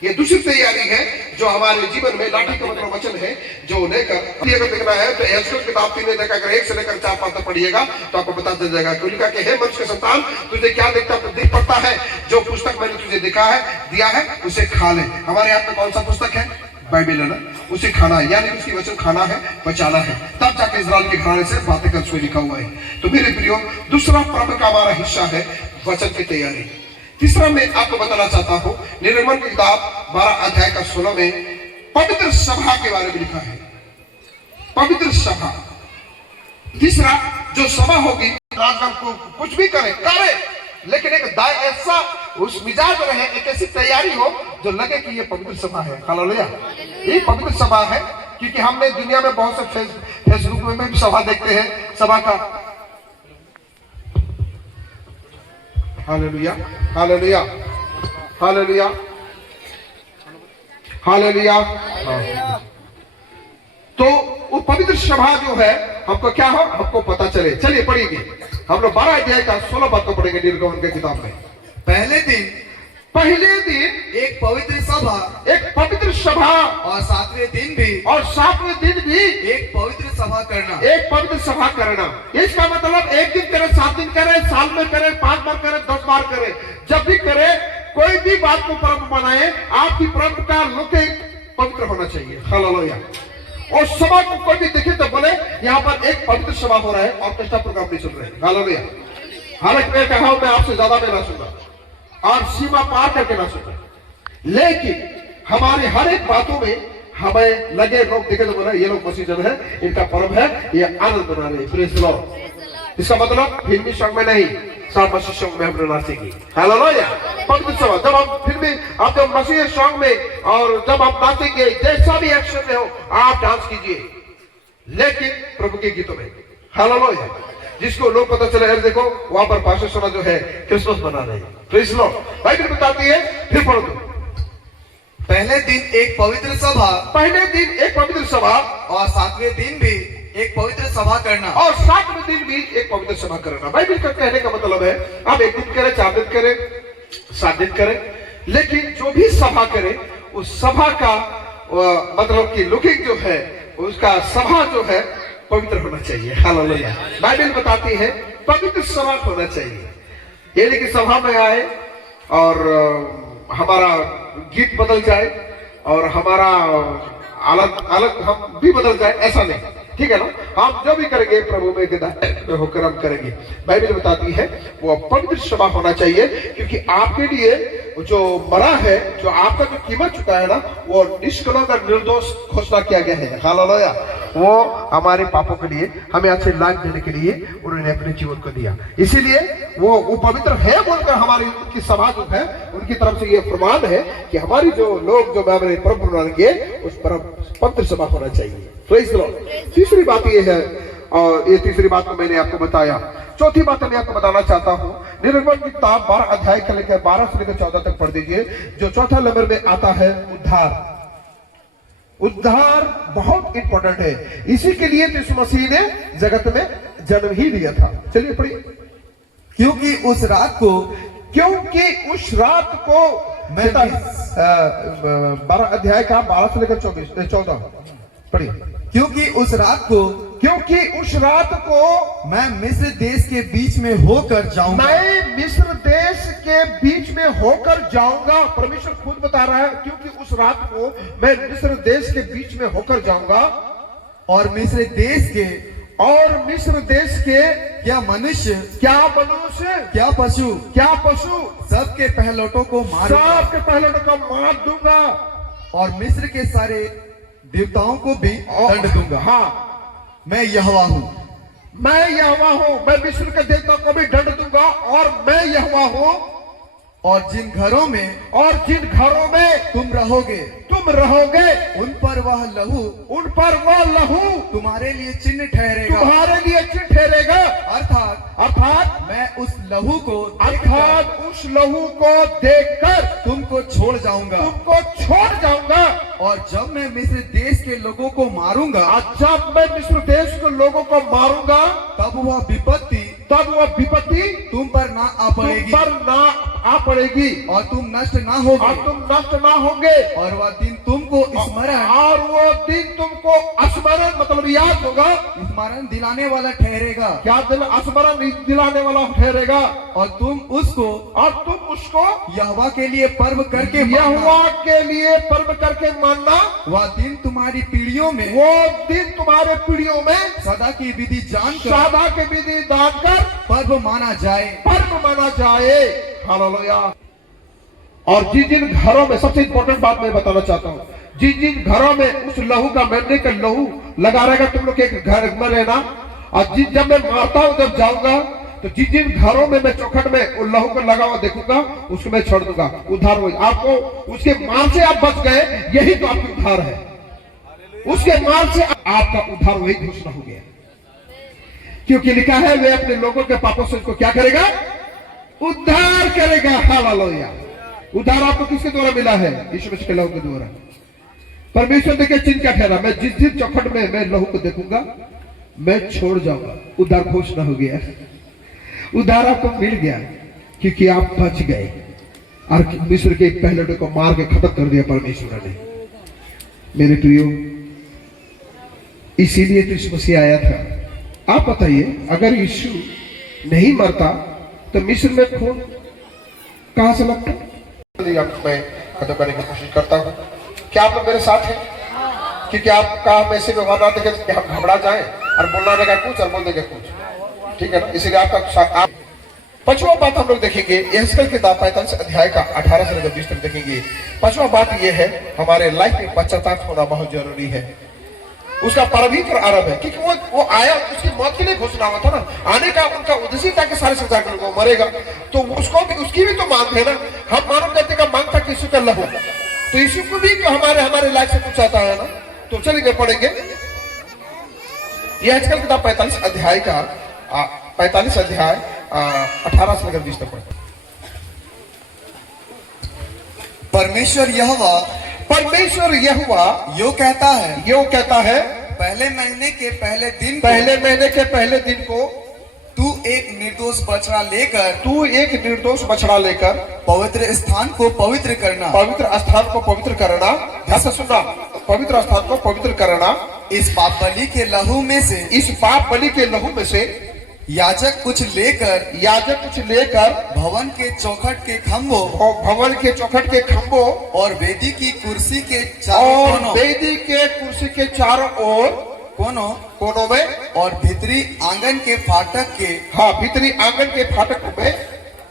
ये दूसरी तैयारी है जो हमारे जीवन में, लाठी का मतलब वचन है, जो लेकर अगर देखना है तो एजकल किताब 3 अध्याय अगर 1 से लेकर 4 पाद तक पढ़िएगा तो आपको पता चल जाएगा। क्यों लिखा कि हे मनुष्य के संतान, तुझे क्या दिख पड़ता है? जो पुस्तक मैंने तुझे दिया है उसे खा ले। हमारे हाथ में कौन सा पुस्तक है? बाइबल है ना, उसे खाना है, यानी उसकी वचन खाना है, बचाना है, तब जाके इजराइल के घराने से बातें कर लिखा हुआ है। तो मेरे प्रियो, दूसरा पर्व का हमारा हिस्सा है वचन की तैयारी। तीसरा मैं आपको बताना चाहता हूं, निर्गमन की किताब 12 अध्याय का 16 में पवित्र सभा के बारे में लिखा है। पवित्र सभा, तीसरा जो सभा होगी, राजगण को कुछ भी करे, लेकिन एक ऐसा उस मिजाज रहे, एक ऐसी तैयारी हो जो लगे कि ये पवित्र सभा है। हालेलुया, ये पवित्र सभा है। क्योंकि हमने दुनिया में बहुत से फेसबुक में भी सभा देखते हैं, सभा का। Hallelujah, hallelujah, hallelujah, hallelujah. तो वो पवित्र सभा जो है, हमको क्या हो, हमको पता चले। चलिए पढ़ेंगे, हम लोग 12 अध्याय का 16 बात को पढ़ेंगे निर्गमन की किताब में। पहले दिन एक पवित्र सभा और सातवें दिन भी एक पवित्र सभा करना। इसका मतलब एक दिन करे, 7 दिन करे, साल में करे, 5 बार करे, 10 बार करे, जब भी करे, कोई भी बात को पर्व मनाए, आपकी पर्व का लुकिंग पवित्र होना चाहिए। हालेलुया। और सभा को कोई भी देखे तो बोले यहाँ पर एक पवित्र सभा हो रहा है, ऑर्केस्ट्रा प्रोग्राम नहीं चल रहा है। हालेलुया। हालांकि मैं कहा हूं, मैं आपसे ज्यादा में ना सुना और सीमा पार करके ना सुना, लेकिन हमारे हर एक बातों में हमें लगे, लोग देखे तो बोले ये लोग मसीह जन है, इनका पर्व है, ये आनंद मना रहे। Praise the Lord. इसका मतलब फिल्मी सॉन्ग में नहीं, सब मसीह सॉन्ग में हम लोग नाचेंगे। हालेलुया। पवित्र सभा, जब हम फिल्मी, आप जब मसीह सॉन्ग में और जब आप नाचेंगे, जैसा भी एक्शन में हो, आप डांस कीजिए, लेकिन प्रभु के गीतों में। हालेलुया। जिसको लोग पता चले, अरे देखो वहां पर पास्टर सोना जो है क्रिसमस मना रहे हैं। Praise the Lord. बाइबल बताती है, फिर पढ़ो तो। पहले दिन एक पवित्र सभा और सातवें दिन भी एक पवित्र सभा करना। और 7वें दिन भी एक पवित्र सभा करना। बाइबल का कहने का मतलब है, आप 1 दिन करें, 4 दिन करें, 7 दिन करें, लेकिन जो भी सभा करे, उस सभा का मतलब कि लुकिंग जो है, उसका सभा जो है पवित्र होना चाहिए। हालेलुया। बाइबल बताती है पवित्र सभा होना चाहिए। ये नहीं कि सभा में आए और हमारा गीत बदल जाए और हमारा अलग हम भी बदल जाए, ऐसा नहीं। ठीक है ना, हम जो भी करेंगे प्रभु में होकर हम करेंगे। बाइबल बताती है वो पवित्र सभा होना चाहिए, क्योंकि आपके लिए जो मरा है, जो आपका जो कीमत चुका है ना, वो निष्कलंक और निर्दोष घोषणा किया गया है। हालेलुया। वो हमारे पापों के लिए, हमें अच्छे लाभ देने के लिए उन्होंने अपने जीवन को दिया। इसीलिए वो पवित्र है बोलकर हमारी उनकी सभा जो है, उनकी तरफ से ये फरमान है कि हमारी जो लोग जो हमारे प्रभु बनाएंगे, उस पर पवित्र सभा होना चाहिए। Praise the Lord. तीसरी बात ये है, और ये तीसरी बात को मैंने आपको बताया। चौथी बात मैं आपको बताना चाहता हूँ, निर्गमन की किताब 12 अध्याय के लेकर 12 से लेकर 14 तक पढ़ दीजिए। जो चौथा नंबर में आता है उद्धार। उद्धार बहुत इंपॉर्टेंट है। इसी के लिए तो यीशु मसीह ने जगत में जन्म ही लिया था। चलिए पढ़िए। क्योंकि उस रात को मैं 12 अध्याय का 12 से लेकर 14 पढ़िए। क्योंकि उस रात को मैं मिस्र देश के बीच में होकर जाऊंगा। मैं मिस्र देश के बीच में होकर जाऊंगा। परमेश्वर खुद बता रहा है, क्योंकि उस रात को मैं मिस्र देश के बीच में होकर जाऊंगा, और मिस्र देश के क्या मनुष्य, क्या पशु सबके पहलौठों को मार दूंगा, और मिस्र के सारे देवताओं को भी दंड दूंगा। हाँ, मैं यहोवा हूँ। मैं मिस्र के देवता को भी दंड दूंगा, और मैं यहोवा हूँ। और जिन घरों में तुम रहोगे, उन पर वह लहू तुम्हारे लिए चिन्ह ठहरेगा। अर्थात मैं उस लहू को देखकर तुमको छोड़ जाऊंगा। और जब मैं मिस्र देश के लोगों को मारूंगा, तब वह विपत्ति तुम पर ना आ पड़ेगी, और तुम नष्ट ना होगे, और वह दिन तुमको स्मरण मतलब याद होगा, स्मरण दिलाने वाला ठहरेगा। क्या स्मरण दिलाने वाला ठहरेगा। और तुम उसको यहोवा के लिए पर्व करके मानना। वह दिन तुम्हारी पीढ़ियों में सदा की विधि जानकर पर्व माना जाए। हालेलुया। और जिन जिन घरों में, सबसे इंपॉर्टेंट बात मैं बताना चाहता हूँ, जिन जिन घरों में उस लहू का, मेमने का लहू लगा रहेगा, तुम लोग एक घर में रहना, और जब मैं मारता हूं जब जाऊंगा तो जिन जिन घरों में मैं चौखट में उन लहू को लगा हुआ देखूंगा उसको मैं छोड़ दूंगा। उद्धार हो आपको, उसके मार से आप बच गए, यही तो आपकी उद्धार है। उसके मार से आपका उद्धार वही घोषणा हो गया, क्योंकि लिखा है वे अपने लोगों के पापों से उसको क्या करेगा, उद्धार करेगा। हालेलुया। उद्धार आपको किसके द्वारा मिला है? यीशु मसीह के लहू के द्वारा। परमेश्वर देखिए चिन्ह क्या ठहरा, मैं जिस जिस चौखट में मैं लहू को देखूंगा मैं छोड़ जाऊंगा। उद्धार घोषणा हो गया, उद्धार आपको मिल गया, क्योंकि आप बच गए और मिस्र के पहलड़े को मार के खत्म कर दिया परमेश्वर ने। मेरे प्रियो, इसीलिए तो यीशु मसीह आया था। आप बताइए, अगर यीशु नहीं मरता तो मिस्र में खून कहां से लगता? मैं खत्म करने की कोशिश करता हूं। क्या आप लोग मेरे साथ हैं? क्योंकि आपका हम ऐसे व्यवहार ना देखें कि हम घबरा जाएं और बोलना देगा कुछ और बोल देगा कुछ, ठीक है ना? इसीलिए आपका पांचवा बात हम लोग देखेंगे, यहेजकेल की किताब 45 अध्याय का 18 से लेकर 20 तक देखेंगे। पांचवा बात यह है, हमारे लाइफ में पश्चाताप होना बहुत जरूरी है। उसका पवित्र आरंभ है, क्योंकि वो आया, उसकी मौत के लिए घोषणा हुआ था ना, आने का उनका उद्देश्य था कि सारे संसार के लोगों मरेगा, तो उसको भी, उसकी भी तो मांग है ना। हम मानव जाति का मांग था कि यीशु का लहू, तो यीशु को भी तो हमारे लाइफ से कुछ आता है ना। तो चलिए पढ़ेंगे यहेजकेल की किताब 45 अध्याय का 45 अध्याय 18 से लेकर 20 तक पढ़ते। परमेश्वर यहोवा यो कहता है, पहले महीने के पहले दिन को तू एक निर्दोष बछड़ा लेकर पवित्र स्थान को पवित्र करना। ध्यान से सुनना, पवित्र स्थान को पवित्र करना। इस पाप बलि के लहू में से याजक कुछ लेकर भवन के चौखट के खंभों और वेदी की कुर्सी के चारों ओर कोनों में और भीतरी आंगन के फाटक में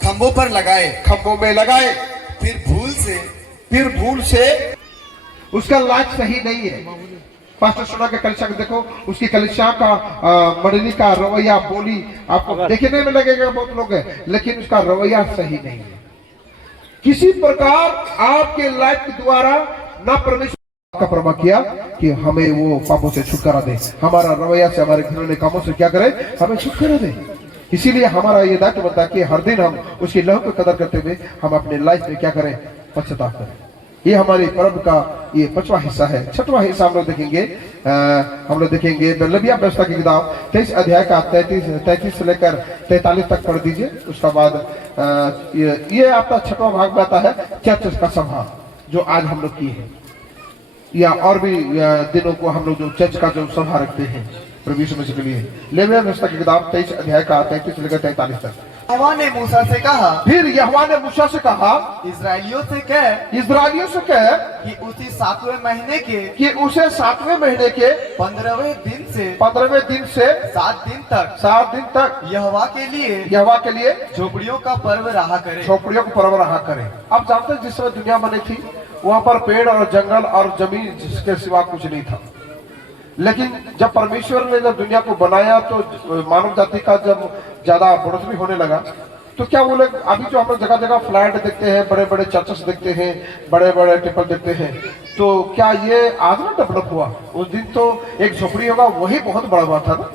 खंभों में लगाए। फिर भूल से उसका लाज सही नहीं है। पास्टर सुना के कलिसिया देखो, उसकी कलिसिया का मंडली का रवैया, बोली आपको देखने में लगेगा बहुत लोग है, लेकिन उसका रवैया सही नहीं है। किसी प्रकार आपके लाइफ के द्वारा ना परमेश्वर का प्रमा किया कि हमें वो पापों से छुटकारा दे, हमारा रवैया से, हमारे घिनौने कामों से क्या करे, हमें छुटकारा दे। इसीलिए हमारा ये दायित्व बनता है कि हर दिन हम उसकी लहू को कदर करते हुए हम अपने लाइफ में क्या करें, पश्चाताप करें। ये हमारे पर्व का ये 5वां हिस्सा है। 6वां हिस्सा हम लोग देखेंगे लेविया व्यवस्था की किताब 23 अध्याय का 33 से लेकर 43 तक पढ़ दीजिए। उसके बाद ये आपका 6वां भाग में आता है चर्च का सभा, जो आज हम लोग की है, या और भी दिनों को हम लोग जो चर्च का जो सभा रखते हैं प्रभु यीशु मसीह के लिए। लेविया व्यवस्था की किताब 23 अध्याय का 33 से लेकर 43 तक। यहोवा ने मूसा से कहा, फिर यहोवा ने मूसा से कहा, इस्राएलियों से कह कि उसी 7वें महीने के 15वें दिन से 7 दिन तक यहोवा के लिए झोपड़ियों का पर्व रहा करे। अब जानते हैं, जिस समय दुनिया बनी थी वहां पर पेड़ और जंगल और जमीन जिसके सिवा कुछ नहीं था, लेकिन जब परमेश्वर ने जब दुनिया को बनाया तो मानव जाति का जब ज्यादा बढ़ोतरी होने लगा, तो क्या वो लोग अभी जो हम लोग जगह जगह फ्लैट देखते हैं, बड़े बड़े चर्चेस देखते हैं, बड़े बड़े टेम्पल देखते हैं, तो क्या ये आज ना डेवलप हुआ? उस दिन तो एक झोपड़ी होगा, वही बहुत बड़ा हुआ था ना।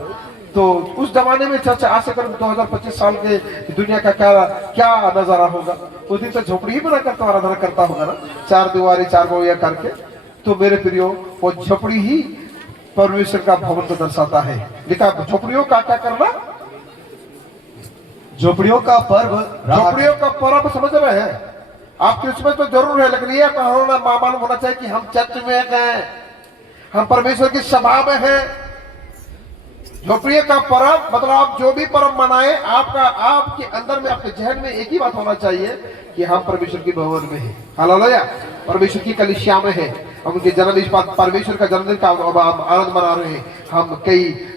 तो उस जमाने में चर्च आज से करीब 2025 साल के दुनिया का क्या नजारा होगा? उस दिन तो झोपड़ी ही बनाकर तो आराधना करता होगा ना, 4 दीवारी 4 गोया करके। तो मेरे प्रियो, वो झोपड़ी ही परमेश्वर का भवन को दर्शाता है। लिखा झोपड़ियों का क्या करना, झोपड़ियों का पर्व समझ रहे हैं आप? क्रिसमस तो जरूर है, लेकिन ये मालूम होना चाहिए कि हम चर्च में गए, हम परमेश्वर की सभा में हैं। झोपड़ियों का पर्व मतलब आप जो भी पर्व मनाए, आपके अंदर में, आपके जहन में एक ही बात होना चाहिए कि हम परमेश्वर की भवन में हैं। हालेलुया। परमेश्वर की कलीसिया में है, हम उनके जन्म, इस बात परमेश्वर का जन्मदिन का आनंद मना रहे हैं।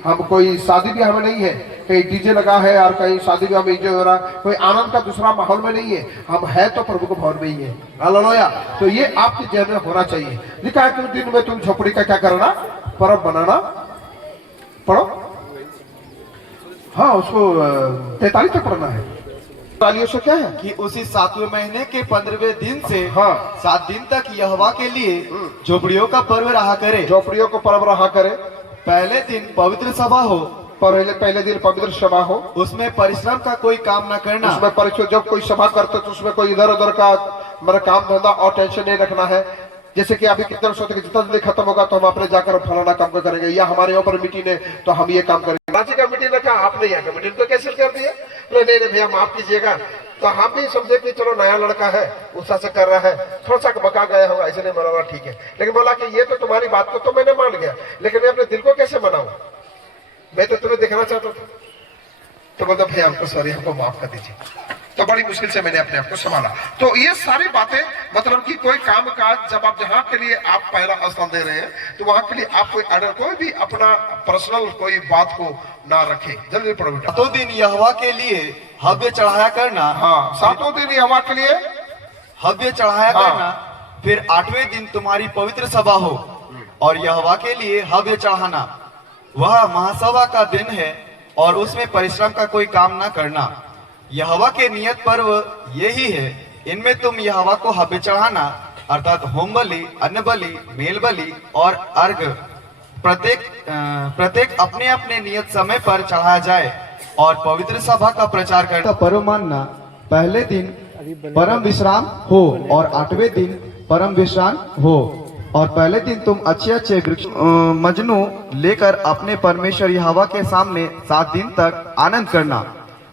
हम कोई शादी भी हमें नहीं है, कहीं डीजे लगा है और कहीं शादी ब्याह में एंजॉय हो रहा है, कोई आनंद का दूसरा माहौल में नहीं है। हम है तो प्रभु के भवन में ही है। हालेलुया। तो ये आपके जीवन में होना चाहिए। लिखा है कि दिन में तुम झोपड़ी का क्या करना, पर्व बनाना। पढ़ो, हाँ उसको 43 तक पढ़ना है। 43 से क्या है कि उसी 7वें महीने के 15वें दिन से हाँ 7 दिन तक यहोवा के लिए झोपड़ियों का पर्व रहा करे। झोपड़ियों को पर्व रहा करे। पहले दिन पवित्र सभा हो, पहले दिन पवित्र सभा हो, उसमें परिश्रम का कोई काम न करना। उसमें परिश्रम, जब कोई सभा करते तो उसमें कोई इधर उधर का मेरा काम धंधा और टेंशन नहीं रखना है। जैसे कि अभी कितने सोचते कि जितना जल्दी खत्म होगा तो हम अपने जाकर फलाना काम को करेंगे, या हमारे यहाँ पर मीटिंग है तो हम ये काम करेंगे। रांची का मीटिंग रखा, आपने यहाँ का मीटिंग तो कैंसिल कर दिए। नहीं नहीं भैया माफ कीजिएगा। तो हम भी समझे कि चलो नया लड़का है, उत्साह से कर रहा है, थोड़ा सा बका गया होगा, ऐसे नहीं मनाना ठीक है। लेकिन बोला कि ये तो तुम्हारी बात को तो मैंने मान गया, लेकिन मैं अपने दिल को कैसे मनाऊं, मैं तो तुम्हें देखना चाहता था। तो बोलता भैया हमको सॉरी, हमको माफ कर दीजिए। तो बड़ी मुश्किल से मैंने अपने आप को संभाला। तो ये सारी बातें मतलब कि कोई काम काज जब आप जहाँ के लिए आप पहला स्थान दे रहे हैं तो वहां के लिए आप कोई भी अपना पर्सनल कोई बात को ना रखे। जल्दी पढ़ो बेटा। 7 दिन यहोवा के लिए हव्य चढ़ाया करना। हाँ 7 दिन यहोवा के लिए हव्य चढ़ाया हाँ। करना। फिर 8वें दिन तुम्हारी पवित्र सभा हो और यहोवा के लिए हव्य चढ़ाना। वह महासभा का दिन है और उसमें परिश्रम का कोई काम न करना। यहोवा के नियत पर्व यही है, इनमें तुम यहोवा को हव्य चढ़ाना अर्थात होम बलि, अन्न बलि, मेल बलि और अर्घ प्रत्येक अपने अपने नियत समय पर चढ़ाया जाए और पवित्र सभा का प्रचार करना पर्व मानना। पहले दिन परम विश्राम हो और 8वें दिन परम विश्राम हो। और पहले दिन तुम अच्छे अच्छे वृक्ष मजनू लेकर अपने परमेश्वर यहोवा के सामने 7 दिन तक आनंद करना।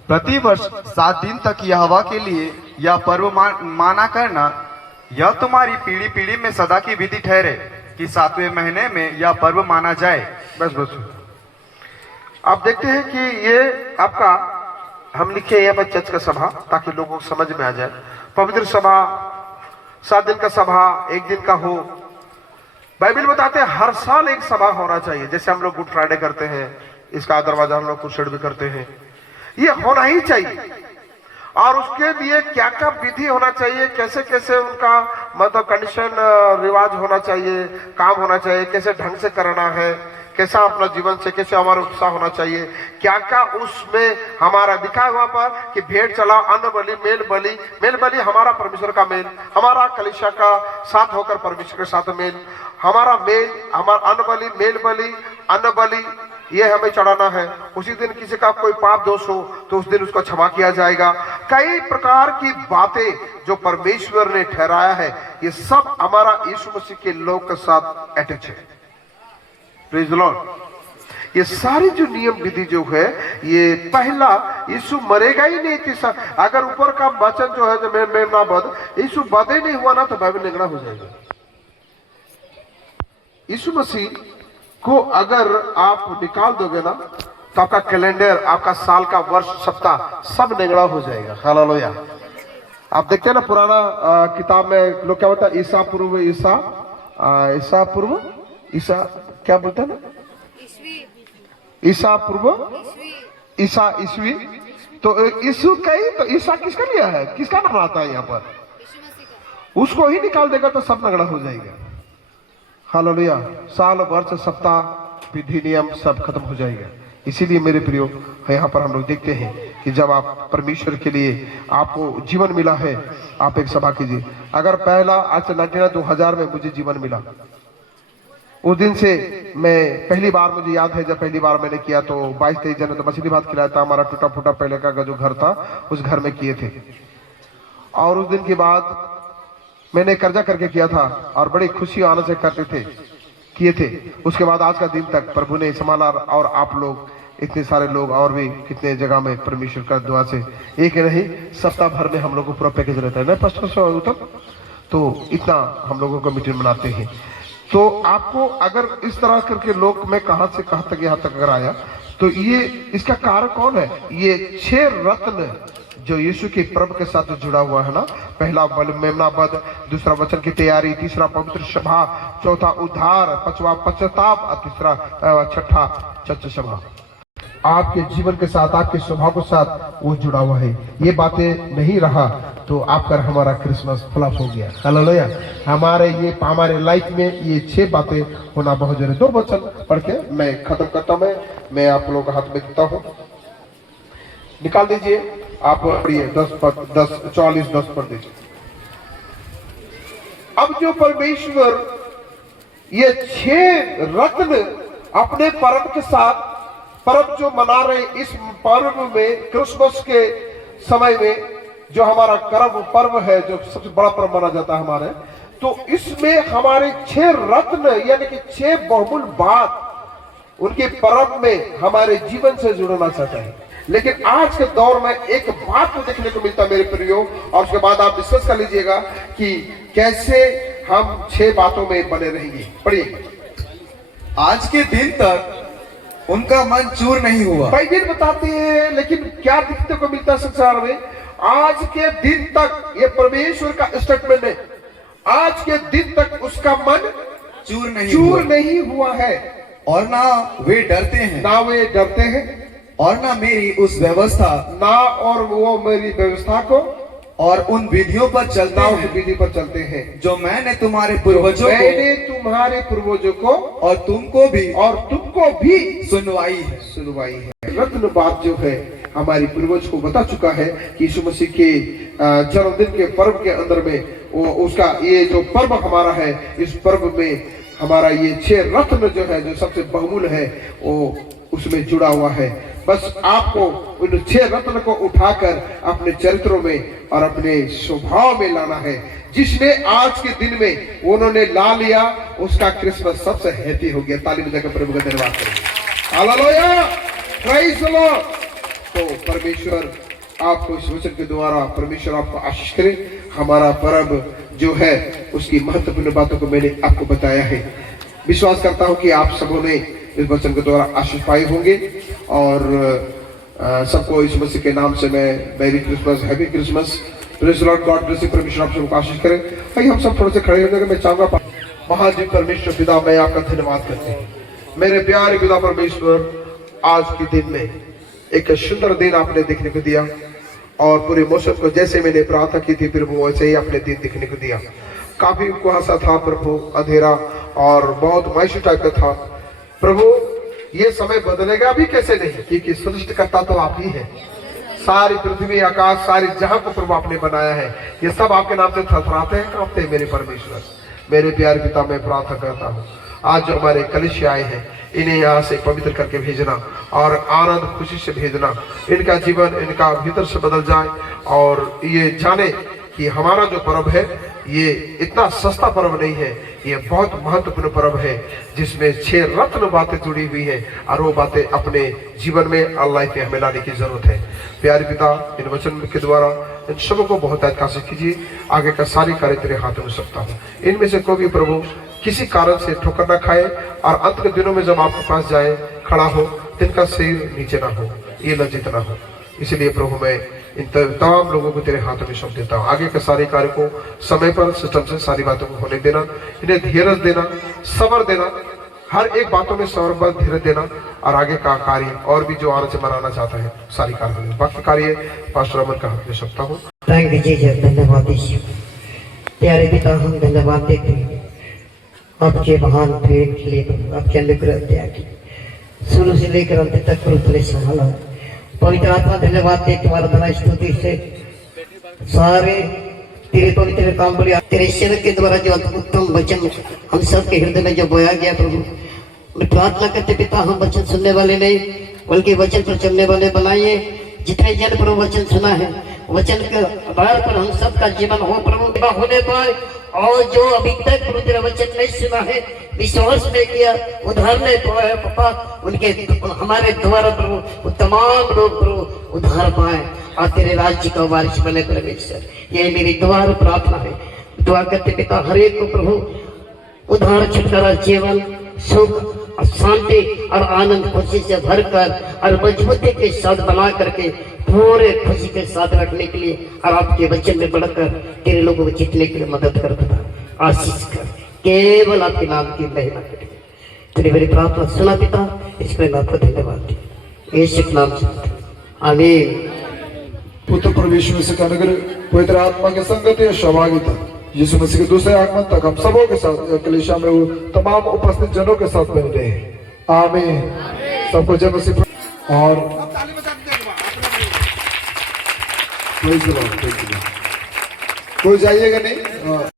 प्रति वर्ष 7 दिन तक यहोवा के लिए यह पर्व माना करना। यह तुम्हारी पीढ़ी पीढ़ी में सदा की विधि ठहरे कि 7वें महीने में यह पर्व माना जाए। बस बस आप देखते हैं कि ये आपका हम लिखे यहाँ पर चर्च का सभा, ताकि लोगों को समझ में आ जाए। पवित्र सभा 7 दिन का सभा 1 दिन का हो। बाइबल बताते हैं हर साल एक सभा होना चाहिए। जैसे हम लोग गुड फ्राइडे करते हैं, इसका दरवाजा हम लोग कुशेड भी करते हैं, ये होना ही चाहिए। और उसके लिए क्या क्या विधि होना चाहिए, कैसे कैसे उनका मतलब कंडीशन रिवाज होना चाहिए, काम होना चाहिए, कैसे ढंग से करना है, कैसा अपना जीवन से कैसे हमारा उत्साह होना चाहिए, क्या क्या उसमें हमारा दिखा हुआ पर कि भेड़ चलाओ, अन्न बलि, मेल बलि। मेल बलि हमारा परमेश्वर का मेल, हमारा कलीसिया का साथ होकर परमेश्वर के साथ मेल, हमारा मेल, हमारा अन्न बलि, मेल बलि, अन्न बलि, ये हमें चढ़ाना है। उसी दिन किसी का कोई पाप दोष हो तो उस दिन उसको क्षमा किया जाएगा। कई प्रकार की बातें जो परमेश्वर ने ठहराया है, ये सब हमारा यीशु मसीह के लोग के साथ अटैच है। Praise the Lord. ये सारी जो नियम विधि जो है, ये पहला यीशु मरेगा ही नहीं थी। अगर ऊपर का वचन जो है जो मैं ना बद, यीशु बदे नहीं हुआ ना तो बाइबल निगड़ा हो जाएगा। यीशु मसीह को अगर आप निकाल दोगे ना तो आपका कैलेंडर, आपका साल का वर्ष, सप्ताह सब निगड़ा हो जाएगा। हालेलुया। आप देखते हैं ना पुराना किताब में लोग क्या बोलता है, ईसा पूर्व, ईसा पूर्व, ईसा क्या बोलते हैं ना, ईसा पूर्व, ईसा ईसवी। तो यीशु का ही तो ईसा किसका लिया है, किसका नाम आता है यहाँ पर, उसको ही निकाल देगा तो सब नगड़ा हो जाएगा। हालेलुया। साल वर्ष सप्ताह विधि नियम सब खत्म हो जाएगा। इसीलिए मेरे प्रियो यहाँ पर हम लोग देखते हैं कि जब आप परमेश्वर के लिए आपको जीवन मिला है, आप एक सभा कीजिए। अगर पहला आज से 2000 में मुझे जीवन मिला, उस दिन से मैं पहली बार, मुझे याद है जब पहली बार मैंने किया तो 22-23 जन तो मछली भात खिलाया था। हमारा टूटा फूटा पहले का जो घर था उस घर में किए थे। और उस दिन के बाद मैंने कर्जा करके किया था और बड़ी खुशी आनंद से करते थे, किए थे। उसके बाद आज का दिन तक प्रभु ने संभाला। और आप लोग इतने सारे लोग और भी कितने जगह में परमेश्वर का दुआ से, एक नहीं सप्ताह भर में हम लोग को पूरा पैकेज रहता है ना पास्टर उत्तम। तो इतना हम लोगों को मीटिंग बनाते हैं। तो आपको अगर इस तरह करके लोग में कहां से कहां तक यहाँ तक अगर आया तो ये इसका कारण कौन है, ये 6 रत्न जो यीशु के पर्व के साथ जुड़ा हुआ है ना। पहला मेमना वध, दूसरा वचन की तैयारी, तीसरा पवित्र सभा, चौथा उद्धार, 5वां पश्चाताप और तीसरा छठा चर्च सभा। आपके जीवन के साथ, आपके स्वभाव के साथ वो जुड़ा हुआ है। ये बातें नहीं रहा तो आपका हमारा क्रिसमस फ्लॉप हो गया। हालेलुया। हमारे लाइफ में ये 6 बातें होना बहुत जरूरी। 2 वचन पढ़ के मैं खत्म करता हूँ। मैं आप लोगों का हाथ में देता हूँ, निकाल दीजिए आप। पढ़िए 10:44 पढ़ दीजिए। अब जो परमेश्वर ये 6 रत्न अपने पर्व के साथ, पर्व जो मना रहे इस पर्व में, क्रिसमस के समय में, जो हमारा पर्व है, जो सबसे बड़ा पर्व माना जाता है हमारे, तो इसमें हमारे 6 रत्न यानी कि 6 बहुमूल्य बात उनके पर्व में हमारे जीवन से जुड़ना चाहता है। लेकिन आज के दौर में एक बात तो देखने को मिलता मेरे प्रियो, और उसके बाद आप डिस्कस कर लीजिएगा कि कैसे हम 6 बातों में बने रहेंगे। पढ़िए। आज के दिन तक उनका मन चूर नहीं हुआ। बाइबल बताती है, लेकिन क्या दिखने को मिलता संसार में? आज के दिन तक, ये परमेश्वर का स्टेटमेंट है, आज के दिन तक उसका मन चूर नहीं हुआ है। और ना वे डरते हैं, ना वे डरते हैं, और ना मेरी उस व्यवस्था, ना और वो मेरी व्यवस्था को, और उन विधियों पर चलते ना उस हैं विधि पर चलते हैं जो मैंने तुम्हारे पूर्वजों को और तुमको भी सुनवाई है। रत्न बात जो है हमारी पूर्वज को बता चुका है कि यीशु मसीह के जन्मदिन के पर्व के अंदर में वो उसका ये जो पर्व हमारा है, इस पर्व में हमारा ये 6 रत्न जो है, जो सबसे बहुमूल्य है, वो उसमें जुड़ा हुआ है। बस आपको उन 6 रत्न को उठाकर अपने चरित्रों में और अपने स्वभाव में लाना है। जिसने आज के दिन में उन्होंने ला लिया, उसका क्रिसमस सबसे हैप्पी हो गया। ताली बजाकर प्रभु का धन्यवाद करें। Hallelujah, praise the Lord. तो परमेश्वर आपको इस वचन के द्वारा परमेश्वर आपको आशीष करे। हमारा पर्व जो है उसकी महत्वपूर्ण बातों को मैंने आपको बताया है। विश्वास करता हूं कि आप सबों ने इस वचन के द्वारा आशीष पाए होंगे, और सबको इस मसीह के नाम से मैं merry Christmas, happy Christmas, praise Lord, God bless you. परमेश्वर आप सबको आशीष करें। भाई हम सब थोड़े से खड़े हो जाएंगे। मैं चाहूंगा महाजी परमेश्वर पिता, मैं आपका धन्यवाद करते हैं मेरे प्यारे पिता परमेश्वर। आज के दिन में एक सुंदर दिन आपने देखने को दिया, और पूरे मौसम को जैसे मैंने प्रार्थना की थी प्रभु वैसे ही आपने दिन देखने को दिया। काफी कुहासा था प्रभु, अंधेरा और बहुत मायूसी टाइप का था प्रभु। ये समय बदलेगा भी कैसे नहीं, क्योंकि सृष्टिकर्ता तो आप ही है। सारी पृथ्वी, आकाश, सारी जहां को प्रभु आपने बनाया है, ये सब आपके नाम से थरथराते हैं, कांपते हैं मेरे परमेश्वर। मेरे प्यारे पिता, मैं प्रार्थना करता हूँ आज जो हमारे कलिसिया आए हैं, इन्हें यहाँ से पवित्र करके भेजना और आनंद खुशी से भेजना। इनका जीवन, इनका भीतर से बदल जाए, और ये जाने कि हमारा जो पर्व है ये इतना सस्ता पर्व नहीं है, ये बहुत महत्वपूर्ण पर्व है, जिसमें 6 रत्न बातें जुड़ी हुई है, और वो बातें अपने जीवन में अल्लाह पे हमें लाने की जरूरत है। प्यारे पिता, इन वचन के द्वारा इन सबों को बहुत आशीष कीजिए। आगे का सारी कार्य तेरे हाथों में सौंपता हूँ। इनमें से कोई भी प्रभु किसी कारण से ठोकर ना खाए, और अंत के दिनों में जब आपके पास जाए खड़ा हो, तिनका सिर नीचे ना हो, ये लज्जित ना हो। इसलिए प्रभु मैं इन तमाम लोगों को तेरे हाथों में सौंप देता हूँ। आगे के सारे कार्य को समय पर सिस्टम से सारी बातों को होने देना, इन्हें धीरज देना, सब्र देना, हर एक बातों में सब्र पर धीरज देना, और आगे का कार्य और भी जो आनंद से मनाना चाहता है सारी कार्य, बाकी कार्य पास्टर अमन का हाथ में सौंपता हूँ। थैंक यू जीसस, धन्यवाद यीशु। प्यारे पिता, हम धन्यवाद देते हैं आपके महान प्रेम के लिए, आपके अनुग्रह दया के शुरू से लेकर अंत तक प्रभु ने संभाला। पवित्र आत्मा धन्यवाद दे, तुम्हारा धना स्तुति से सारे तेरे पवित्र काम बड़े तेरे सेवक के द्वारा जो उत्तम वचन हम सबके हृदय में जो बोया गया प्रभु, मैं प्रार्थना करते पिता, हम वचन सुनने वाले नहीं बल्कि वचन पर चलने वाले बनाइए। जितने जन प्रभु वचन सुना है, वचन के आधार पर हम सबका जीवन हो प्रभु होने पाए, और जो अभी तक प्रभु तेरा वचन नहीं सुना है, विश्वास नहीं किया, उधार नहीं पाया पापा, उनके हमारे द्वारा प्रभु वो तमाम लोग प्रभु उधार पाए और तेरे राज्य का वारिस बने परमेश्वर। यही मेरी दुआ और प्रार्थना है। दुआ करते पिता, हर एक को प्रभु उधार छुटकारा, जीवन, सुख और शांति और आनंद खुशी से भरकर और मजबूती के साथ बना करके पूरे खुशी के साथ रखने के लिए और आपके वचन में बढ़कर तेरे लोगों को जीतने के लिए मदद कर पिता, आशीष कर, केवल आपके नाम की महिमा करें। तेरी मेरी प्रार्थना सुना पिता, इस पर आपको धन्यवाद। यीशु के नाम से आमीन। पुत्र प्रभु यीशु मसीह का अनुग्रह, पवित्र आत्मा की संगति और सहभागिता यीशु मसीह के दूसरे आगमन तक हम सबों के साथ कलीसिया में वो तमाम उपस्थित जनों के साथ बने रहे। आमीन। सबको जय मसीह। और कोई जाइएगा नहीं।